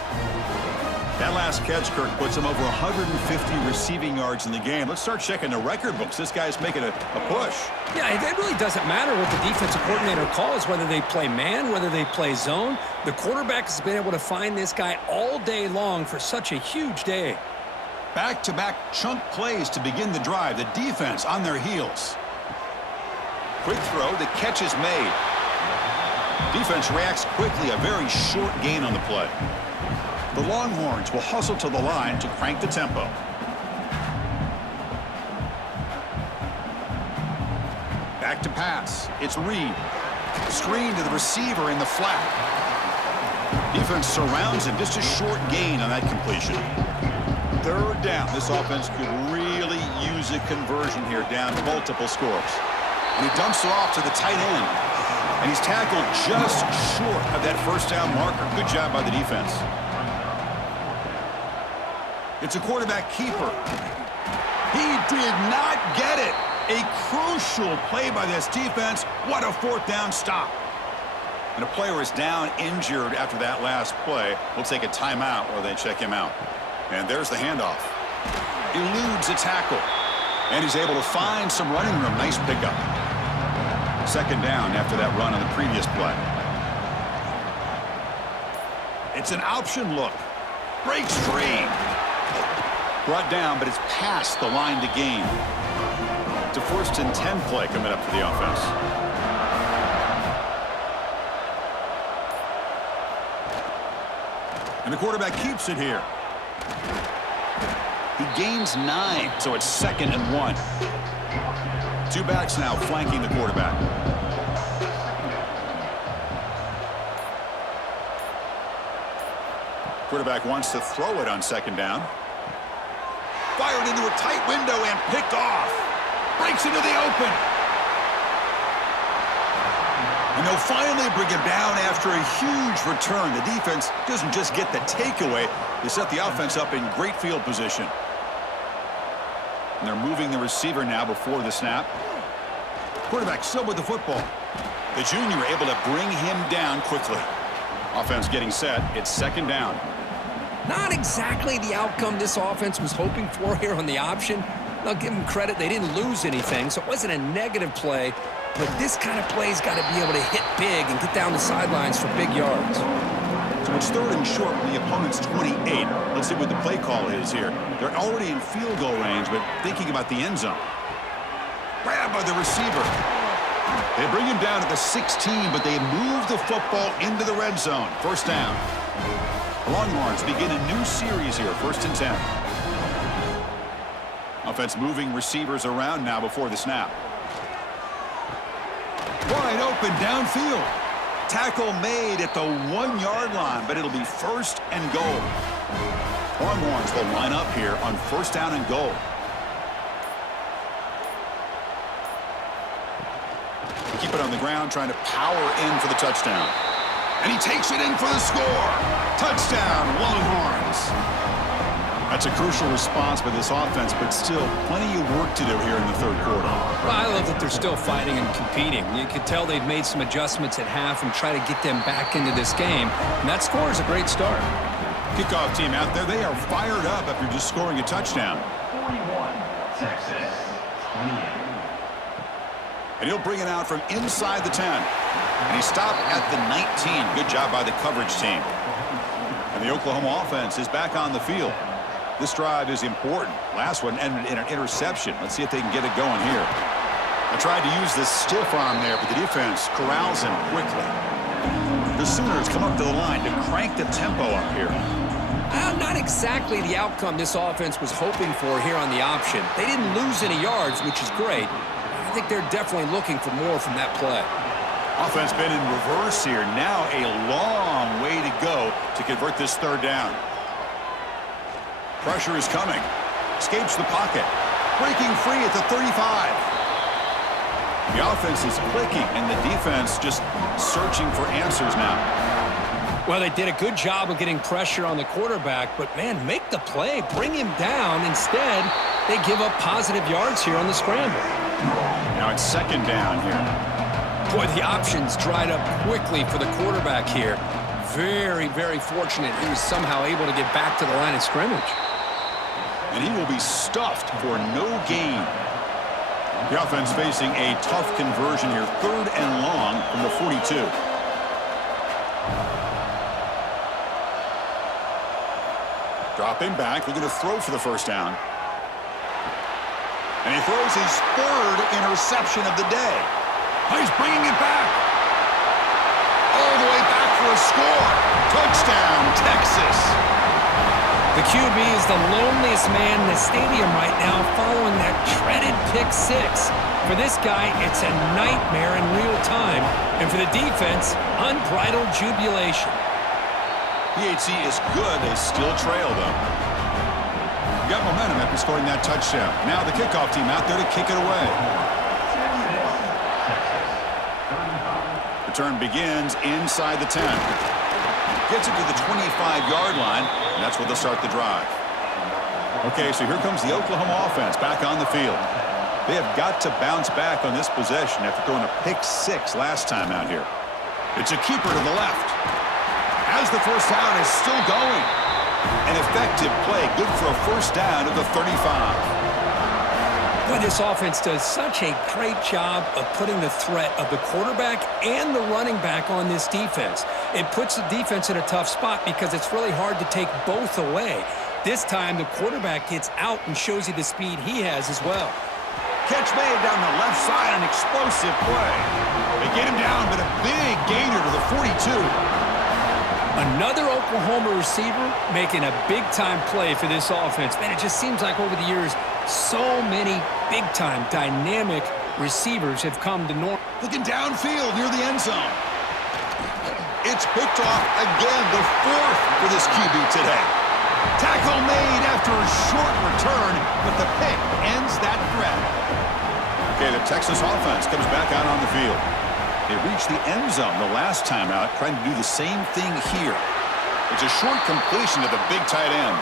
That last catch, Kirk, puts him over 150 receiving yards in the game. Let's start checking the record books. This guy's making a push. Yeah, it really doesn't matter what the defensive coordinator calls, whether they play man, whether they play zone. The quarterback has been able to find this guy all day long for such a huge day. Back-to-back chunk plays to begin the drive. The defense on their heels. Quick throw. The catch is made. Defense reacts quickly. A very short gain on the play. The Longhorns will hustle to the line to crank the tempo. Back to pass. It's Reed. Screen to the receiver in the flat. Defense surrounds him. Just a short gain on that completion. Third down. This offense could really use a conversion here, down multiple scores. And he dumps it off to the tight end. And he's tackled just short of that first down marker. Good job by the defense. It's a quarterback keeper. He did not get it. A crucial play by this defense. What a fourth down stop. And a player is down injured after that last play. We'll take a timeout while they check him out. And there's the handoff. Eludes a tackle. And he's able to find some running room. Nice pickup. Second down after that run on the previous play. It's an option look. Breaks free. Brought down, but it's past the line to gain. It's a 1st and 10 play coming up for the offense. And the quarterback keeps it here. He gains 9, so it's 2nd and 1. 2 backs now flanking the quarterback. Quarterback wants to throw it on 2nd down. Fired into a tight window and picked off. Breaks into the open. And they'll finally bring him down after a huge return. The defense doesn't just get the takeaway. They set the offense up in great field position. And they're moving the receiver now before the snap. Quarterback still with the football. The junior able to bring him down quickly. Offense getting set. It's 2nd down. Not exactly the outcome this offense was hoping for here on the option. I'll give them credit. They didn't lose anything, so it wasn't a negative play. But this kind of play's got to be able to hit big and get down the sidelines for big yards. So it's 3rd and short from the opponent's 28. Let's see what the play call is here. They're already in field goal range, but thinking about the end zone. Grab by the receiver. They bring him down at the 16, but they move the football into the red zone. 1st down. The Longhorns begin a new series here, 1st and 10. Offense moving receivers around now before the snap. Wide open downfield. Tackle made at the 1-yard line, but it'll be 1st and goal. Longhorns will line up here on 1st down and goal. Keep it on the ground, trying to power in for the touchdown. And he takes it in for the score. Touchdown, Longhorns. That's a crucial response by this offense, but still plenty of work to do here in the 3rd quarter. Well, I love that they're still fighting and competing. You could tell they've made some adjustments at half and try to get them back into this game. And that score is a great start. Kickoff team out there, they are fired up after just scoring a touchdown. 41, Texas, 28. And he'll bring it out from inside the 10. And he stopped at the 19. Good job by the coverage team. And the Oklahoma offense is back on the field. This drive is important. Last one ended in an interception. Let's see if they can get it going here. I tried to use this stiff arm there, but the defense corrals him quickly. The Sooners come up to the line to crank the tempo up here. Not exactly the outcome this offense was hoping for here on the option. They didn't lose any yards, which is great. I think they're definitely looking for more from that play. Offense been in reverse here. Now a long way to go to convert this 3rd down. Pressure is coming. Escapes the pocket. Breaking free at the 35. The offense is clicking, and the defense just searching for answers now. Well, they did a good job of getting pressure on the quarterback, but, man, make the play. Bring him down. Instead, they give up positive yards here on the scramble. Now it's 2nd down here. Boy, the options dried up quickly for the quarterback here. Very, very fortunate he was somehow able to get back to the line of scrimmage. And he will be stuffed for no gain. The offense facing a tough conversion here. 3rd and long from the 42. Dropping back, looking to throw for the 1st down. And he throws his 3rd interception of the day. He's bringing it back. All the way back for a score. Touchdown, Texas. The QB is the loneliest man in the stadium right now following that dreaded pick 6. For this guy, it's a nightmare in real time. And for the defense, unbridled jubilation. PHC is good. They still trail, though. Got momentum after scoring that touchdown. Now the kickoff team out there to kick it away. Return begins inside the 10. Gets it to the 25-yard line, and that's where they'll start the drive. Okay, so here comes the Oklahoma offense back on the field. They have got to bounce back on this possession after throwing a pick 6 last time out here. It's a keeper to the left. As the 1st down is still going. An effective play, good for a 1st down at the 35. Boy, this offense does such a great job of putting the threat of the quarterback and the running back on this defense. It puts the defense in a tough spot because it's really hard to take both away. This time, the quarterback gets out and shows you the speed he has as well. Catch made down the left side, an explosive play. They get him down, but a big gainer to the 42. Another Oklahoma receiver making a big-time play for this offense. Man, it just seems like over the years, so many big-time, dynamic receivers have come to North. Looking downfield near the end zone. It's picked off again, the fourth for this QB today. Tackle made after a short return, but the pick ends that threat. Okay, the Texas offense comes back out on the field. They reached the end zone the last time out, trying to do the same thing here. It's a short completion to the big tight end.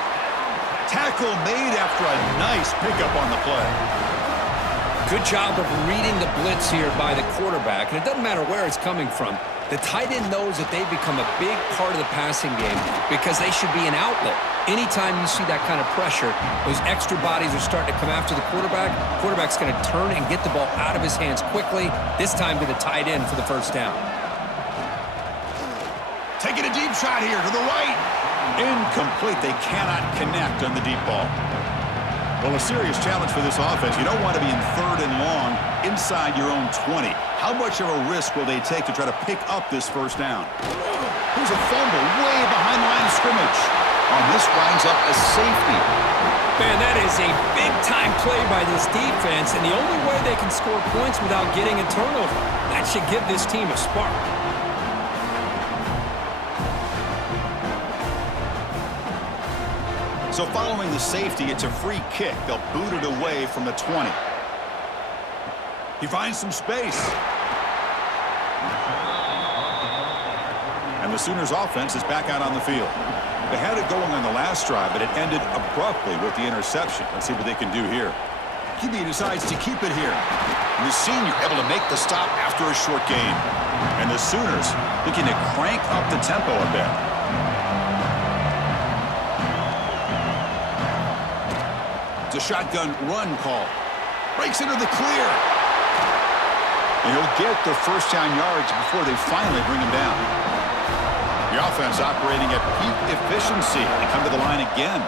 Tackle made after a nice pickup on the play. Good job of reading the blitz here by the quarterback, and it doesn't matter where it's coming from. The tight end knows that they've become a big part of the passing game because they should be an outlet. Anytime you see that kind of pressure, those extra bodies are starting to come after the quarterback. Quarterback's going to turn and get the ball out of his hands quickly, this time to the tight end for the first down. Taking a deep shot here to the right. Incomplete. They cannot connect on the deep ball. Well, a serious challenge for this offense. You don't want to be in 3rd and long inside your own 20. How much of a risk will they take to try to pick up this first down? Here's a fumble way behind the line of scrimmage. And this winds up a safety. Man, that is a big-time play by this defense, and the only way they can score points without getting a turnover. That should give this team a spark. So following the safety, it's a free kick. They'll boot it away from the 20. He finds some space. And the Sooners offense is back out on the field. They had it going on the last drive, but it ended abruptly with the interception. Let's see what they can do here. QB decides to keep it here. And the senior able to make the stop after a short gain. And the Sooners looking to crank up the tempo a bit. It's a shotgun run call. Breaks into the clear. And he'll get the first down yards before they finally bring him down. The offense operating at peak efficiency. They come to the line again.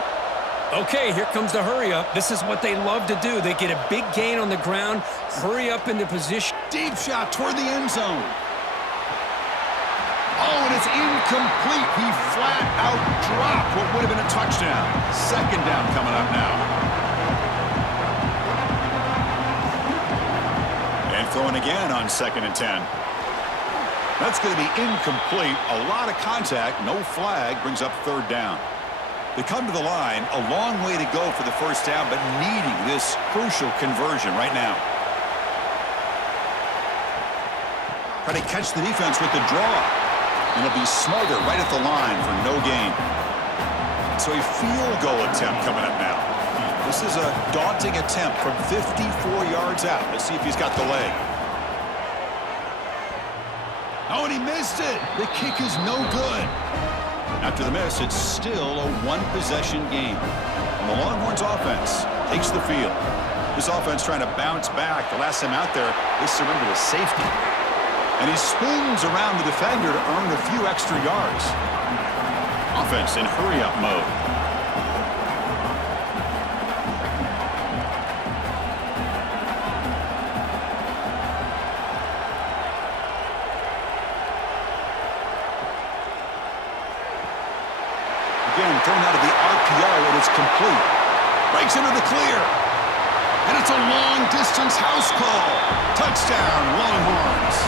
Okay, here comes the hurry up. This is what they love to do. They get a big gain on the ground, hurry up into position. Deep shot toward the end zone. Oh, and it's incomplete. He flat out dropped what would have been a touchdown. Second down coming up now. And throwing again on 2nd and 10. That's going to be incomplete. A lot of contact, no flag, brings up 3rd down. They come to the line, a long way to go for the first down, but needing this crucial conversion right now. Try to catch the defense with the draw. And it'll be smothered right at the line for no gain. So a field goal attempt coming up now. This is a daunting attempt from 54 yards out. Let's see if he's got the leg. Oh, and he missed it. The kick is no good. After the miss, it's still a one-possession game. And the Longhorns offense takes the field. This offense trying to bounce back. The last time out there, they surrendered a safety. And he spins around the defender to earn a few extra yards. Offense in hurry-up mode. Again, thrown out of the RPO, and it's complete. Breaks into the clear. And it's a long-distance house call. Touchdown, Longhorns.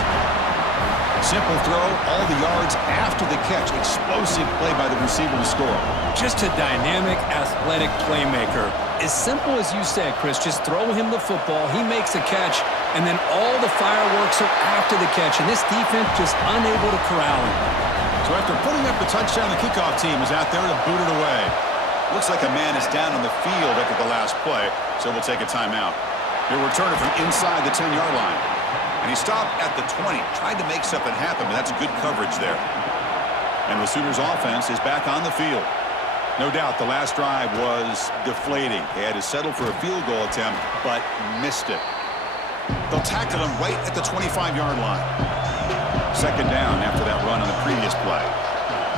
Simple throw, all the yards after the catch. Explosive play by the receiver to score. Just a dynamic, athletic playmaker. As simple as you said, Chris, just throw him the football, he makes a catch, and then all the fireworks are after the catch, and this defense just unable to corral him. So after putting up the touchdown, the kickoff team is out there to boot it away. Looks like a man is down on the field after the last play, so we'll take a timeout. He'll return it from inside the 10-yard line. And he stopped at the 20, tried to make something happen, but that's good coverage there. And the Sooners offense is back on the field. No doubt the last drive was deflating. They had to settle for a field goal attempt, but missed it. They'll tackle him right at the 25-yard line. Second down after that run on the previous play.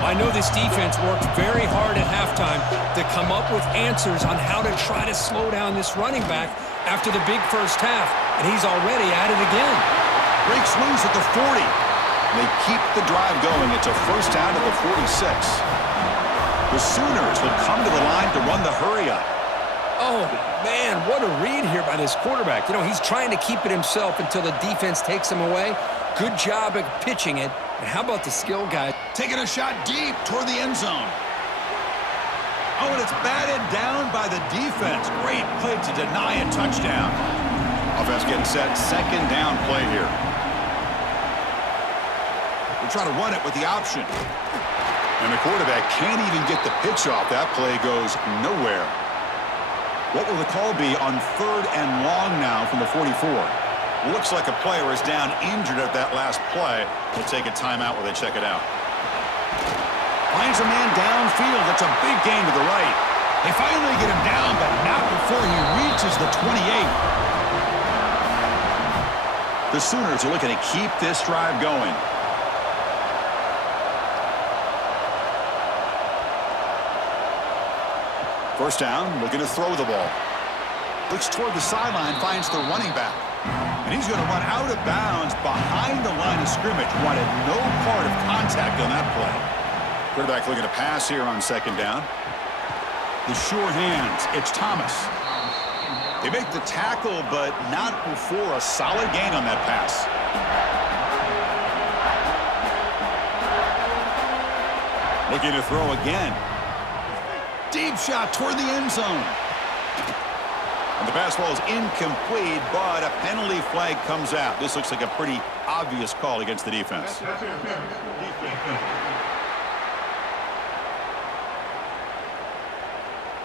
I know this defense worked very hard at halftime to come up with answers on how to try to slow down this running back after the big first half, and he's already at it again. Breaks loose at the 40. They keep the drive going. It's a first down at the 46. The Sooners will come to the line to run the hurry-up. Oh, man, what a read here by this quarterback. You know, he's trying to keep it himself until the defense takes him away. Good job at pitching it. And how about the skill guy? Taking a shot deep toward the end zone. Oh, and it's batted down by the defense. Great play to deny a touchdown. Offense getting set. Second down play here. We'll try to run it with the option. And the quarterback can't even get the pitch off. That play goes nowhere. What will the call be on third and long now from the 44? Looks like a player is down injured at that last play. We'll take a timeout while they check it out. Finds a man downfield. That's a big gain to the right. They finally get him down, but not before he reaches the 28. The Sooners are looking to keep this drive going. First down, looking to throw the ball. Looks toward the sideline, finds the running back. And he's going to run out of bounds behind the line of scrimmage. Wanted no part of contact on that play. Quarterback looking to pass here on second down. The sure hands. It's Thomas. They make the tackle, but not before a solid gain on that pass. Looking to throw again. Deep shot toward the end zone. And the pass ball is incomplete, but a penalty flag comes out. This looks like a pretty obvious call against the defense.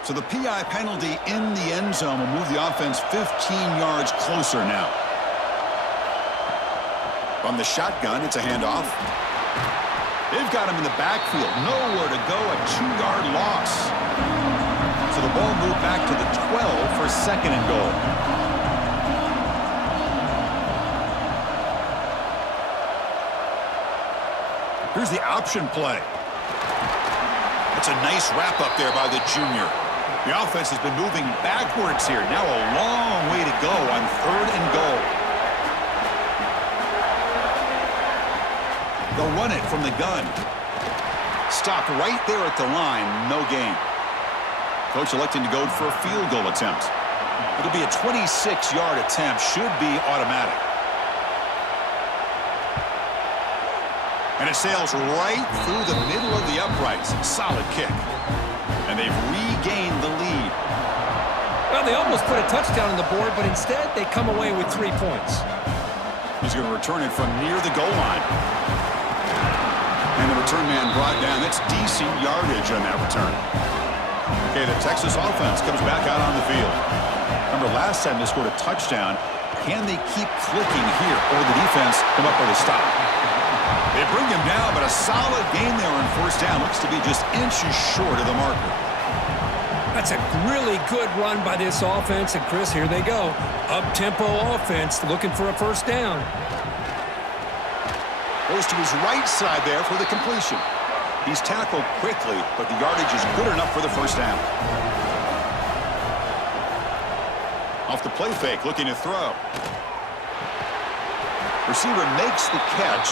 So the PI penalty in the end zone will move the offense 15 yards closer now. From the shotgun, it's a handoff. They've got him in the backfield. Nowhere to go, a 2-yard loss. So the ball moved back to the 12 for second and goal. Here's the option play. That's a nice wrap up there by the junior. The offense has been moving backwards here. Now a long way to go on third and goal. They'll run it from the gun. Stopped right there at the line. No gain. Coach electing to go for a field goal attempt. It'll be a 26-yard attempt. Should be automatic. And it sails right through the middle of the uprights. Solid kick. And they've regained the lead. Well, they almost put a touchdown on the board, but instead they come away with 3 points. He's going to return it from near the goal line. And the return man brought down. That's decent yardage on that return. Okay, the Texas offense comes back out on the field. Remember, last time they scored a touchdown. Can they keep clicking here, or the defense come up with a stop? They bring him down, but a solid gain there on first down. Looks to be just inches short of the marker. That's a really good run by this offense. And, Chris, here they go. Up-tempo offense looking for a first down. Goes to his right side there for the completion. He's tackled quickly, but the yardage is good enough for the first down. Off the play fake, looking to throw. Receiver makes the catch.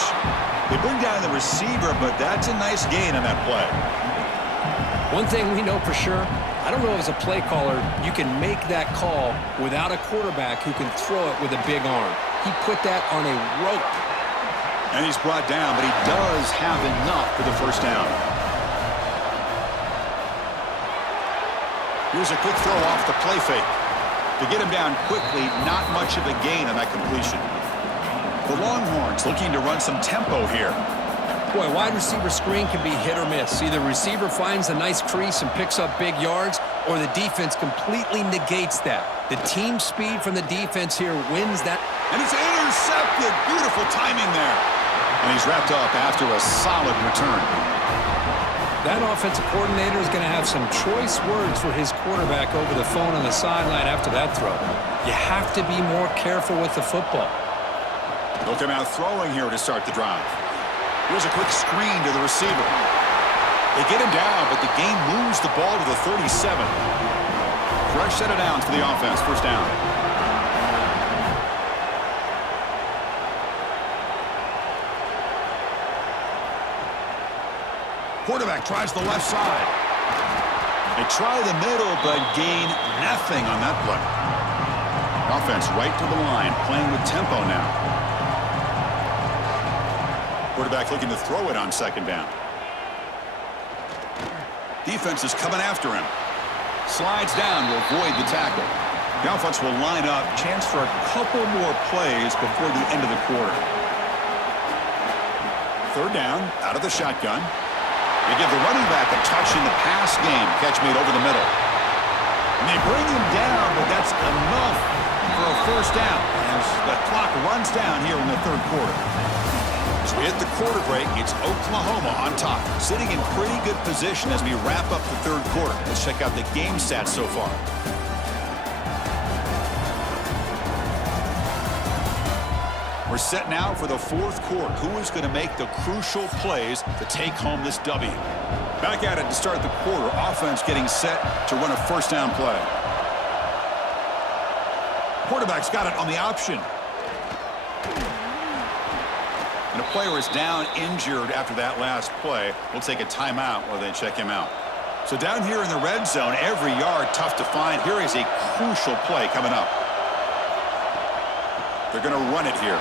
They bring down the receiver, but that's a nice gain on that play. One thing we know for sure, I don't know as a play caller, you can make that call without a quarterback who can throw it with a big arm. He put that on a rope. And he's brought down, but he does have enough for the first down. Here's a quick throw off the play fake. To get him down quickly, not much of a gain on that completion. The Longhorns looking to run some tempo here. Boy, wide receiver screen can be hit or miss. Either receiver finds a nice crease and picks up big yards, or the defense completely negates that. The team speed from the defense here wins that. And it's intercepted. Beautiful timing there. And he's wrapped up after a solid return. That offensive coordinator is going to have some choice words for his quarterback over the phone on the sideline after that throw. You have to be more careful with the football. Looking out throwing here to start the drive. Here's a quick screen to the receiver. They get him down, but the game moves the ball to the 37. Fresh set of downs for the offense. First down. Quarterback tries the left side. They try the middle, but gain nothing on that play. Offense right to the line, playing with tempo now. Quarterback looking to throw it on second down. Defense is coming after him. Slides down to avoid the tackle. The offense will line up. Chance for a couple more plays before the end of the quarter. Third down, out of the shotgun. They give the running back a touch in the pass game. Catch made over the middle. And they bring him down, but that's enough for a first down as the clock runs down here in the third quarter. As we hit the quarter break, it's Oklahoma on top, sitting in pretty good position as we wrap up the third quarter. Let's check out the game stats so far. We're set now for the fourth quarter. Who is going to make the crucial plays to take home this W? Back at it to start the quarter. Offense getting set to run a first down play. Quarterback's got it on the option. And a player is down injured after that last play. We'll take a timeout while they check him out. So down here in the red zone, every yard tough to find. Here is a crucial play coming up. They're going to run it here.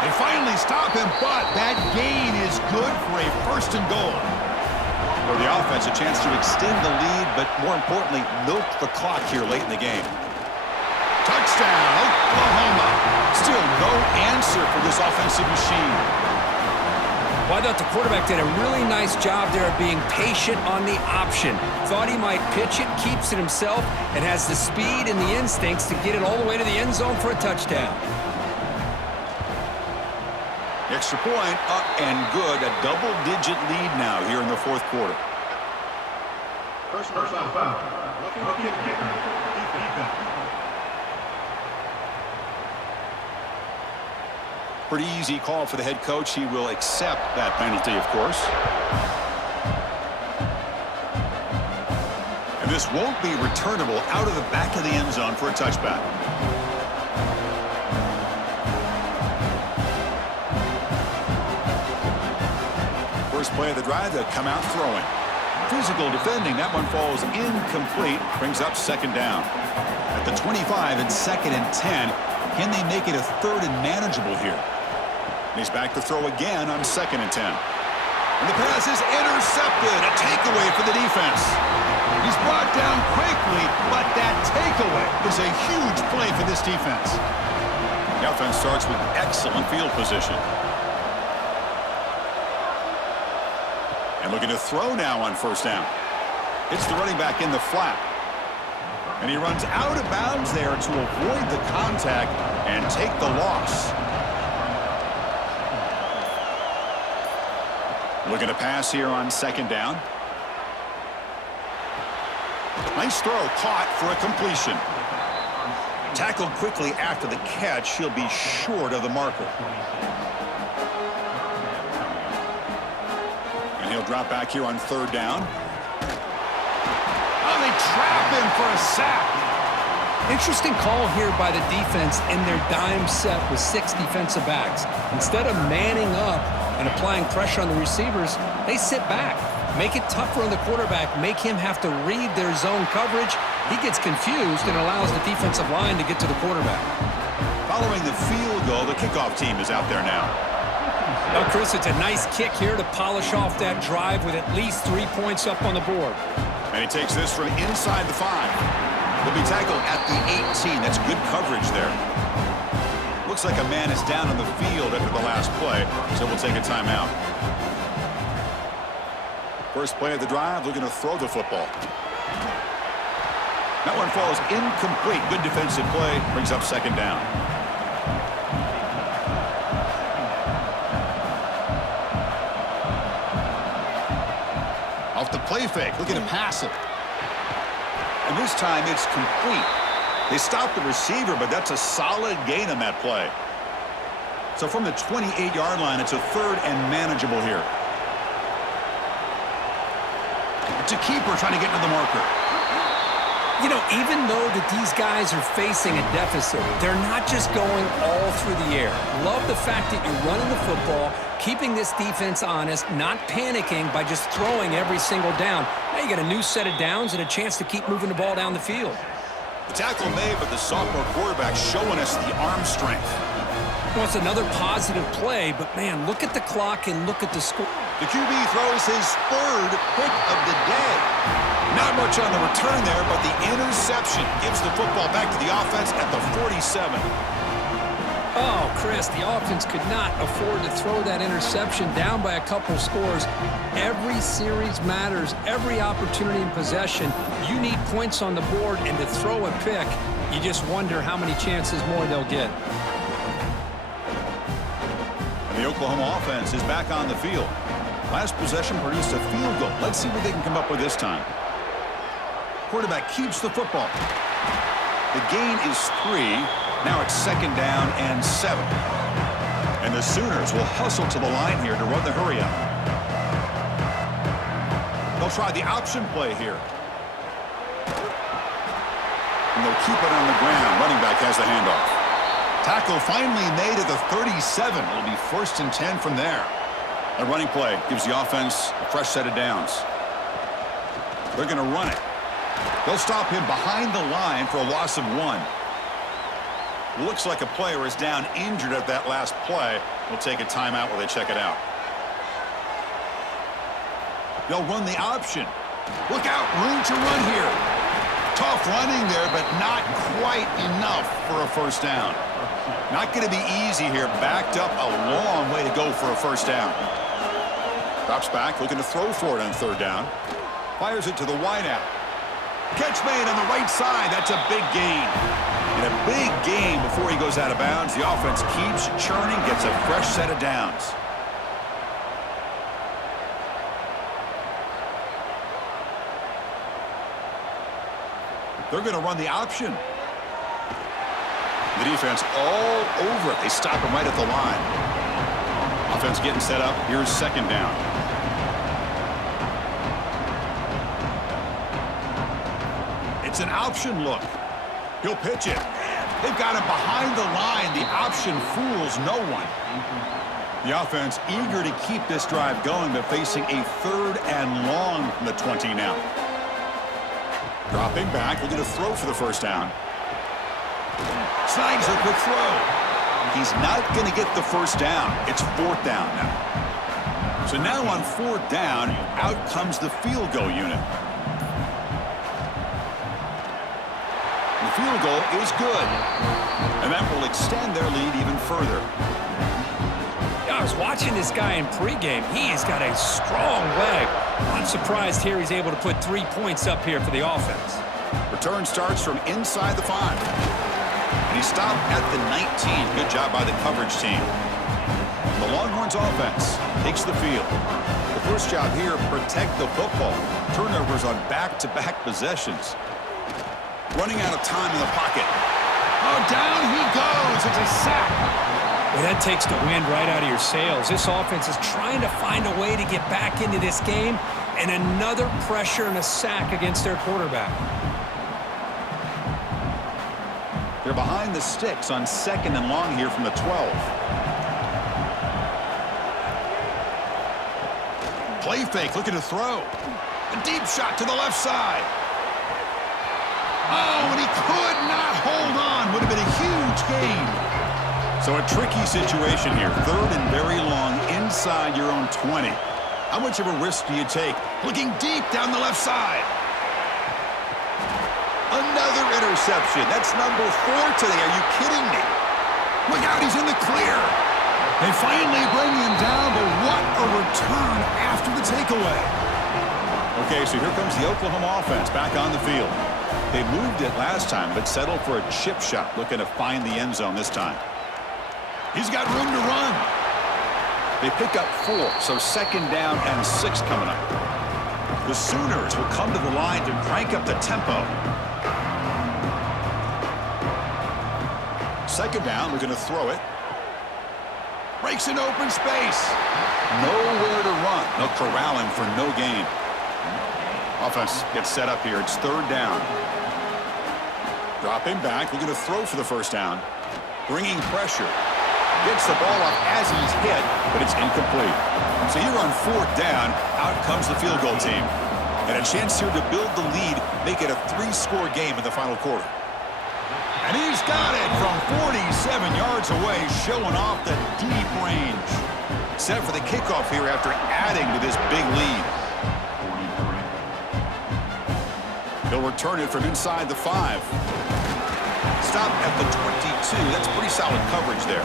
They finally stop him, but that gain is good for a first and goal. For the offense, a chance to extend the lead, but more importantly, milk the clock here late in the game. Touchdown, Oklahoma. Still no answer for this offensive machine. Well, I thought the quarterback did a really nice job there of being patient on the option. Thought he might pitch it, keeps it himself, and has the speed and the instincts to get it all the way to the end zone for a touchdown. Extra point up and good. A double-digit lead now here in the fourth quarter. Personal foul. Pretty easy call for the head coach. He will accept that penalty, of course. And this won't be returnable out of the back of the end zone for a touchback. First play of the drive, they'll come out throwing. Physical defending, that one falls incomplete, brings up second down. At the 25 and second and 10, can they make it a third and manageable here? And he's back to throw again on second and 10. And the pass is intercepted, a takeaway for the defense. He's brought down quickly, but that takeaway is a huge play for this defense. The offense starts with excellent field position. And looking to throw now on first down. It's the running back in the flat. And he runs out of bounds there to avoid the contact and take the loss. Looking to pass here on second down. Nice throw, caught for a completion. Tackled quickly after the catch. He'll be short of the marker. And he'll drop back here on third down. Oh, they trap him for a sack. Interesting call here by the defense in their dime set with 6 defensive backs. Instead of manning up and applying pressure on the receivers, they sit back. Make it tougher on the quarterback. Make him have to read their zone coverage. He gets confused and allows the defensive line to get to the quarterback. Following the field goal, the kickoff team is out there now. Now, Chris, it's a nice kick here to polish off that drive with at least 3 points up on the board. And he takes this from inside the 5. He'll be tackled at the 18. That's good coverage there. Looks like a man is down on the field after the last play, so we'll take a timeout. First play of the drive, looking to throw the football. That one falls incomplete. Good defensive play, brings up second down. Play fake, looking to pass it. And this time it's complete. They stopped the receiver, but that's a solid gain on that play. So from the 28-yard line, it's a 3rd and manageable here. It's a keeper trying to get to the marker. You know, even though that these guys are facing a deficit, they're not just going all through the air. Love the fact that you're running the football, keeping this defense honest, not panicking by just throwing every single down. Now you got a new set of downs and a chance to keep moving the ball down the field. The tackle made, but the sophomore quarterback showing us the arm strength. Well, it's another positive play, but man, look at the clock and look at the score. The QB throws his 3rd pick of the day. Not much on the return there, but the interception gives the football back to the offense at the 47. Oh, Chris, the offense could not afford to throw that interception down by a couple scores. Every series matters. Every opportunity in possession. You need points on the board, and to throw a pick, you just wonder how many chances more they'll get. The Oklahoma offense is back on the field. Last possession produced a field goal. Let's see what they can come up with this time. Quarterback keeps the football. The gain is 3. Now it's 2nd down and 7. And the Sooners will hustle to the line here to run the hurry up. They'll try the option play here. And they'll keep it on the ground. Running back has the handoff. Tackle finally made at the 37. It'll be 1st and 10 from there. A running play gives the offense a fresh set of downs. They're going to run it. They'll stop him behind the line for a loss of 1. Looks like a player is down injured at that last play. We'll take a timeout while they check it out. They'll run the option. Look out, room to run here. Tough running there, but not quite enough for a 1st down. Not going to be easy here. Backed up a long way to go for a 1st down. Drops back, looking to throw for it on 3rd down. Fires it to the wideout. Catch made on the right side. That's a big gain. And a big gain before he goes out of bounds. The offense keeps churning, gets a fresh set of downs. They're going to run the option. The defense all over it. They stop him right at the line. Offense getting set up. Here's 2nd down. It's an option look. He'll pitch it. They've got him behind the line. The option fools no one. The offense eager to keep this drive going, but facing a 3rd and long from the 20 now. Dropping back, looking to throw for the 1st down. Snags a quick throw. He's not going to get the 1st down. It's 4th down now. So now on 4th down, out comes the field goal unit. The field goal is good. And that will extend their lead even further. I was watching this guy in pregame. He's got a strong leg. I'm surprised here he's able to put 3 points up here for the offense. Return starts from inside the 5. And he stopped at the 19. Good job by the coverage team. The Longhorns offense takes the field. The first job here, protect the football. Turnovers on back-to-back possessions. Running out of time in the pocket. Oh, down he goes. It's a sack. Well, that takes the wind right out of your sails. This offense is trying to find a way to get back into this game, and another pressure and a sack against their quarterback. They're behind the sticks on 2nd and long here from the 12. Play fake, looking to throw. A deep shot to the left side. Oh, and he could not hold on. Would have been a huge gain. So a tricky situation here. 3rd and very long inside your own 20. How much of a risk do you take? Looking deep down the left side. Another interception. That's number 4 today. Are you kidding me? Look out, he's in the clear. They finally bring him down, but what a return after the takeaway. Okay, so here comes the Oklahoma offense back on the field. They moved it last time, but settled for a chip shot, looking to find the end zone this time. He's got room to run. They pick up 4, so 2nd down and 6 coming up. The Sooners will come to the line to crank up the tempo. Second down, we're going to throw it. Breaks in open space. Nowhere to run. They'll corral him for no gain. Offense gets set up here. It's third down. Drop him back. We're going to throw for the first down. Bringing pressure. Gets the ball up as he's hit, but it's incomplete. So here on fourth down, out comes the field goal team. And a chance here to build the lead, make it a 3-score game in the final quarter. And he's got it from 47 yards away, showing off the deep range. Set for the kickoff here after adding to this big lead. He'll return it from inside the 5. Stop at the 22. That's pretty solid coverage there.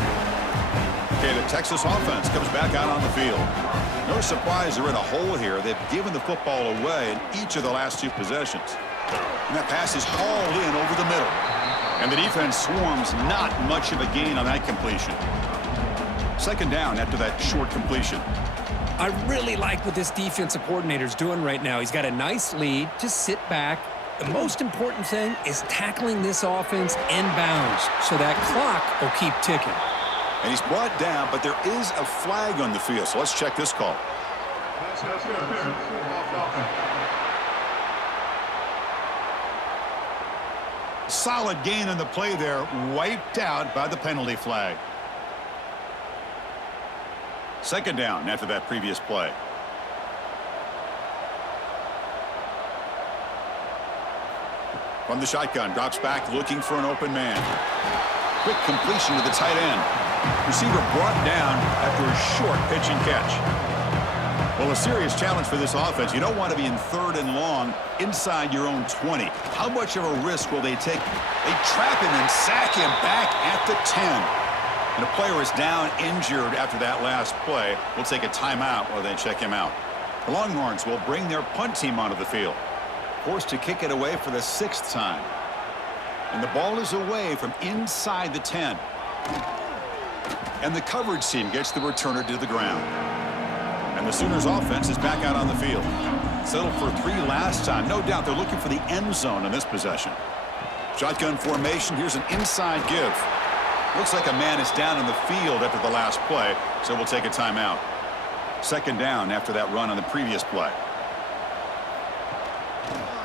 Okay, the Texas offense comes back out on the field. No surprise they're in a hole here. They've given the football away in each of the last 2 possessions. And that pass is hauled in over the middle. And the defense swarms, not much of a gain on that completion. Second down after that short completion. I really like what this defensive coordinator's doing right now. He's got a nice lead. Just sit back. The most important thing is tackling this offense inbounds so that clock will keep ticking. And he's brought down, but there is a flag on the field. So let's check this call. Solid gain on the play there, wiped out by the penalty flag. Second down after that previous play. From the shotgun, drops back looking for an open man. Quick completion to the tight end. Receiver brought down after a short pitch and catch. Well, a serious challenge for this offense. You don't want to be in third and long inside your own 20. How much of a risk will they take? They trap him and sack him back at the 10. And the player is down injured after that last play. We'll take a timeout while they check him out. The Longhorns will bring their punt team onto the field. Forced to kick it away for the 6th time. And the ball is away from inside the 10. And the coverage team gets the returner to the ground. And the Sooners offense is back out on the field. Settled for 3 last time. No doubt they're looking for the end zone in this possession. Shotgun formation. Here's an inside give. Looks like a man is down in the field after the last play, so we'll take a timeout. Second down after that run on the previous play.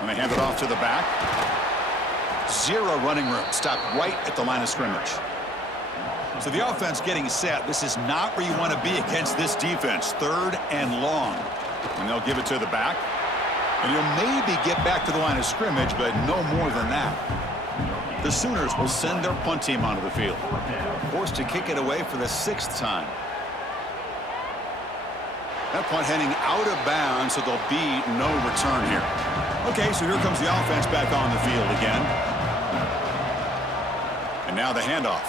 And they hand it off to the back. 0 running room. Stopped right at the line of scrimmage. So the offense getting set. This is not where you want to be against this defense. Third and long. And they'll give it to the back. And he'll maybe get back to the line of scrimmage, but no more than that. The Sooners will send their punt team onto the field. Forced to kick it away for the 6th time. That punt heading out of bounds, so there'll be no return here. Okay, so here comes the offense back on the field again. And now the handoff.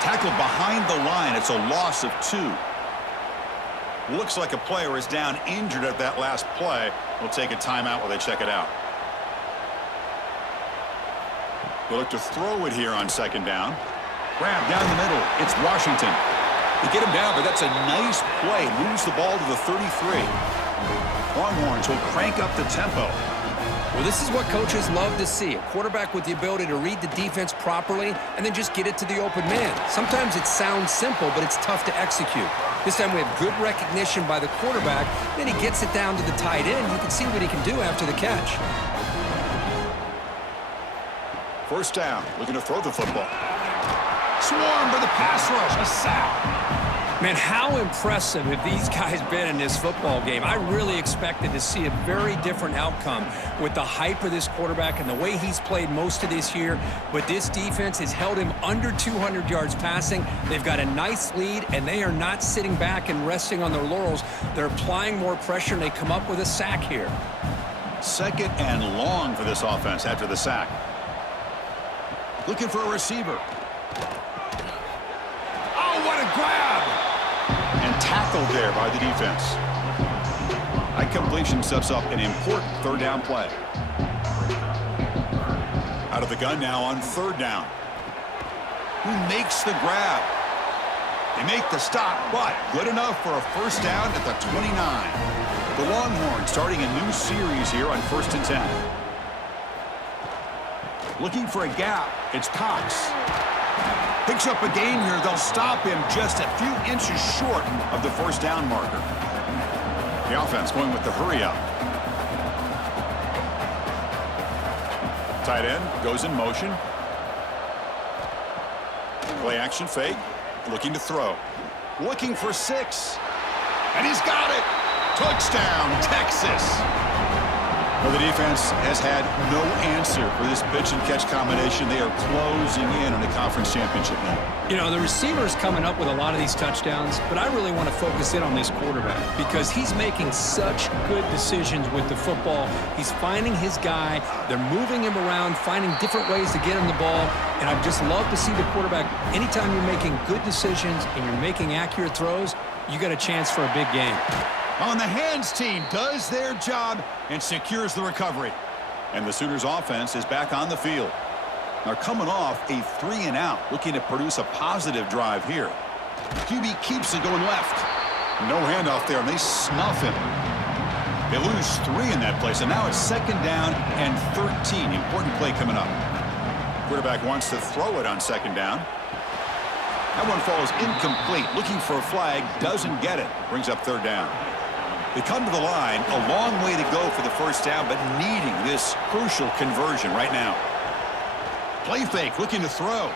Tackled behind the line. It's a loss of 2. Looks like a player is down injured at that last play. We'll take a timeout while they check it out. We'll look to throw it here on second down. Grab down the middle. It's Washington. They get him down, but that's a nice play. Moves the ball to the 33. Longhorns will crank up the tempo. Well, this is what coaches love to see. A quarterback with the ability to read the defense properly and then just get it to the open man. Sometimes it sounds simple, but it's tough to execute. This time we have good recognition by the quarterback. Then he gets it down to the tight end. You can see what he can do after the catch. First down. Looking to throw the football. Swarm for the pass rush. A sack. Man, how impressive have these guys been in this football game? I really expected to see a very different outcome with the hype of this quarterback and the way he's played most of this year. But this defense has held him under 200 yards passing. They've got a nice lead, and they are not sitting back and resting on their laurels. They're applying more pressure, and they come up with a sack here. Second and long for this offense after the sack. Looking for a receiver. Oh, what a grab! And tackled there by the defense. That completion sets up an important third down play. Out of the gun now on third down. Who makes the grab? They make the stop, but good enough for a first down at the 29. The Longhorns starting a new series here on 1st and 10. Looking for a gap. It's Cox. Picks up a gain here. They'll stop him just a few inches short of the first down marker. The offense going with the hurry up. Tight end goes in motion. Play action fake. Looking to throw. Looking for 6. And he's got it. Touchdown, Texas. Well, the defense has had no answer for this pitch-and-catch combination. They are closing in on a conference championship now. You know, the receiver's coming up with a lot of these touchdowns, but I really want to focus in on this quarterback because he's making such good decisions with the football. He's finding his guy. They're moving him around, finding different ways to get him the ball, and I just love to see the quarterback. Anytime you're making good decisions and you're making accurate throws, you got a chance for a big game. On the hands team does their job and secures the recovery. And the Sooners offense is back on the field. They're coming off a 3-and-out, looking to produce a positive drive here. QB keeps it going left. No handoff there, and they snuff him. They lose 3 in that place, and now it's 2nd down and 13. Important play coming up. Quarterback wants to throw it on 2nd down. That one falls incomplete. Looking for a flag, doesn't get it. Brings up 3rd down. They come to the line, a long way to go for the first down, but needing this crucial conversion right now. Play fake, looking to throw.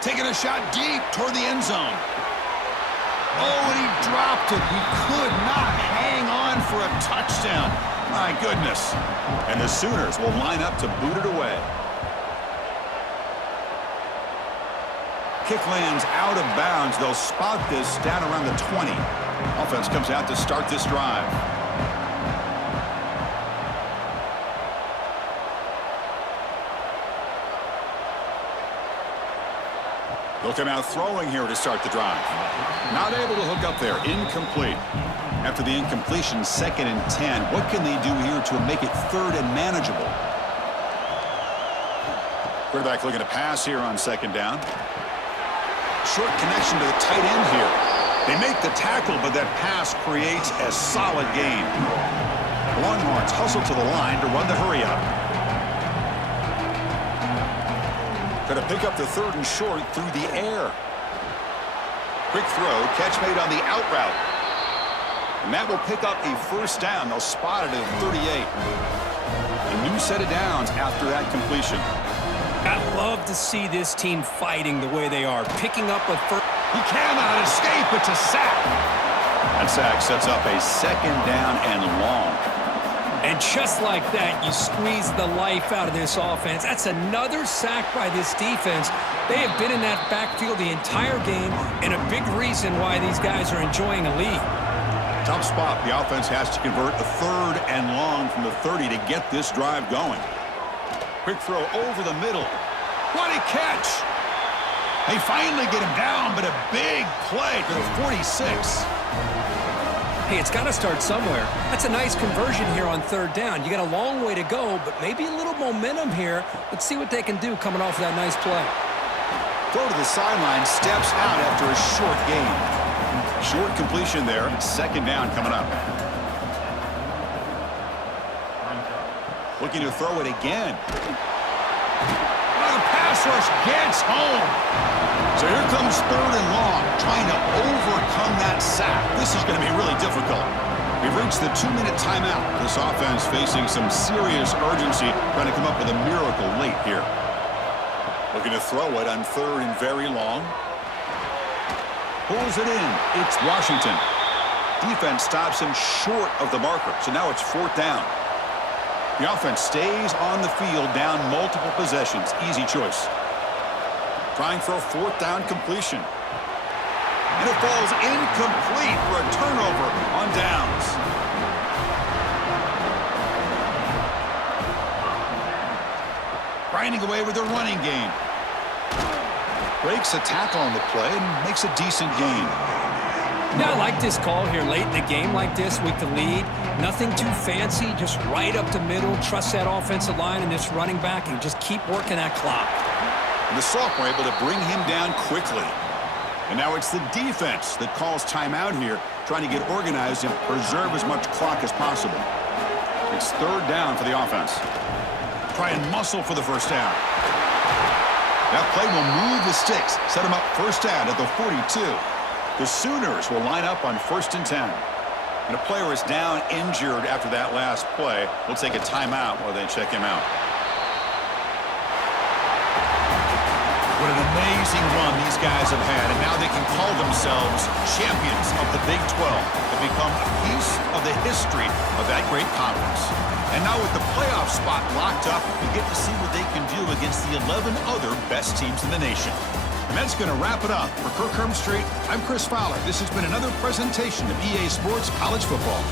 Taking a shot deep toward the end zone. Oh, and he dropped it. He could not hang on for a touchdown. My goodness. And the Sooners will line up to boot it away. Kick lands out of bounds. They'll spot this down around the 20. Offense comes out to start this drive. They'll come out throwing here to start the drive. Not able to hook up there. Incomplete. After the incompletion, 2nd and 10. What can they do here to make it 3rd and manageable? Quarterback looking to pass here on 2nd down. Short connection to the tight end here. They make the tackle, but that pass creates a solid gain. Longhorns hustle to the line to run the hurry up. Going to pick up the 3rd and short through the air. Quick throw, catch made on the out route. And that will pick up a first down. They'll spot it at 38. A new set of downs after that completion. I love to see this team fighting the way they are, picking up a first. He cannot escape. It's a sack. That sack sets up a 2nd down and long. And just like that, you squeeze the life out of this offense. That's another sack by this defense. They have been in that backfield the entire game, and a big reason why these guys are enjoying a lead. Tough spot. The offense has to convert a 3rd and long from the 30 to get this drive going. Quick throw over the middle. What a catch! They finally get him down, but a big play to the 46. Hey, it's got to start somewhere. That's a nice conversion here on 3rd down. You got a long way to go, but maybe a little momentum here. Let's see what they can do coming off of that nice play. Throw to the sideline, steps out after a short gain. Short completion there, 2nd down coming up. Looking to throw it again. The pass rush gets home. So here comes 3rd and long, trying to overcome that sack. This is going to be really difficult. We've reached the 2-minute timeout. This offense facing some serious urgency, trying to come up with a miracle late here. Looking to throw it on 3rd and very long. Pulls it in. It's Washington. Defense stops him short of the marker, so now it's 4th down. The offense stays on the field down multiple possessions. Easy choice. Trying for a 4th down completion. And it falls incomplete for a turnover on downs. Grinding away with their running game. Breaks a tackle on the play and makes a decent gain. Now, I like this call here late in the game like this with the lead. Nothing too fancy, just right up the middle. Trust that offensive line and this running back and just keep working that clock. And the sophomore able to bring him down quickly. And now it's the defense that calls timeout here, trying to get organized and preserve as much clock as possible. It's third down for the offense. Try and muscle for the first down. That play will move the sticks, set them up first down at the 42. The Sooners will line up on 1st and 10. And a player is down injured after that last play. We'll take a timeout while they check him out. What an amazing run these guys have had, and now they can call themselves champions of the Big 12 and become a piece of the history of that great conference. And now with the playoff spot locked up, we get to see what they can do against the 11 other best teams in the nation. And that's going to wrap it up. For Kirk Street, I'm Chris Fowler. This has been another presentation of EA Sports College Football.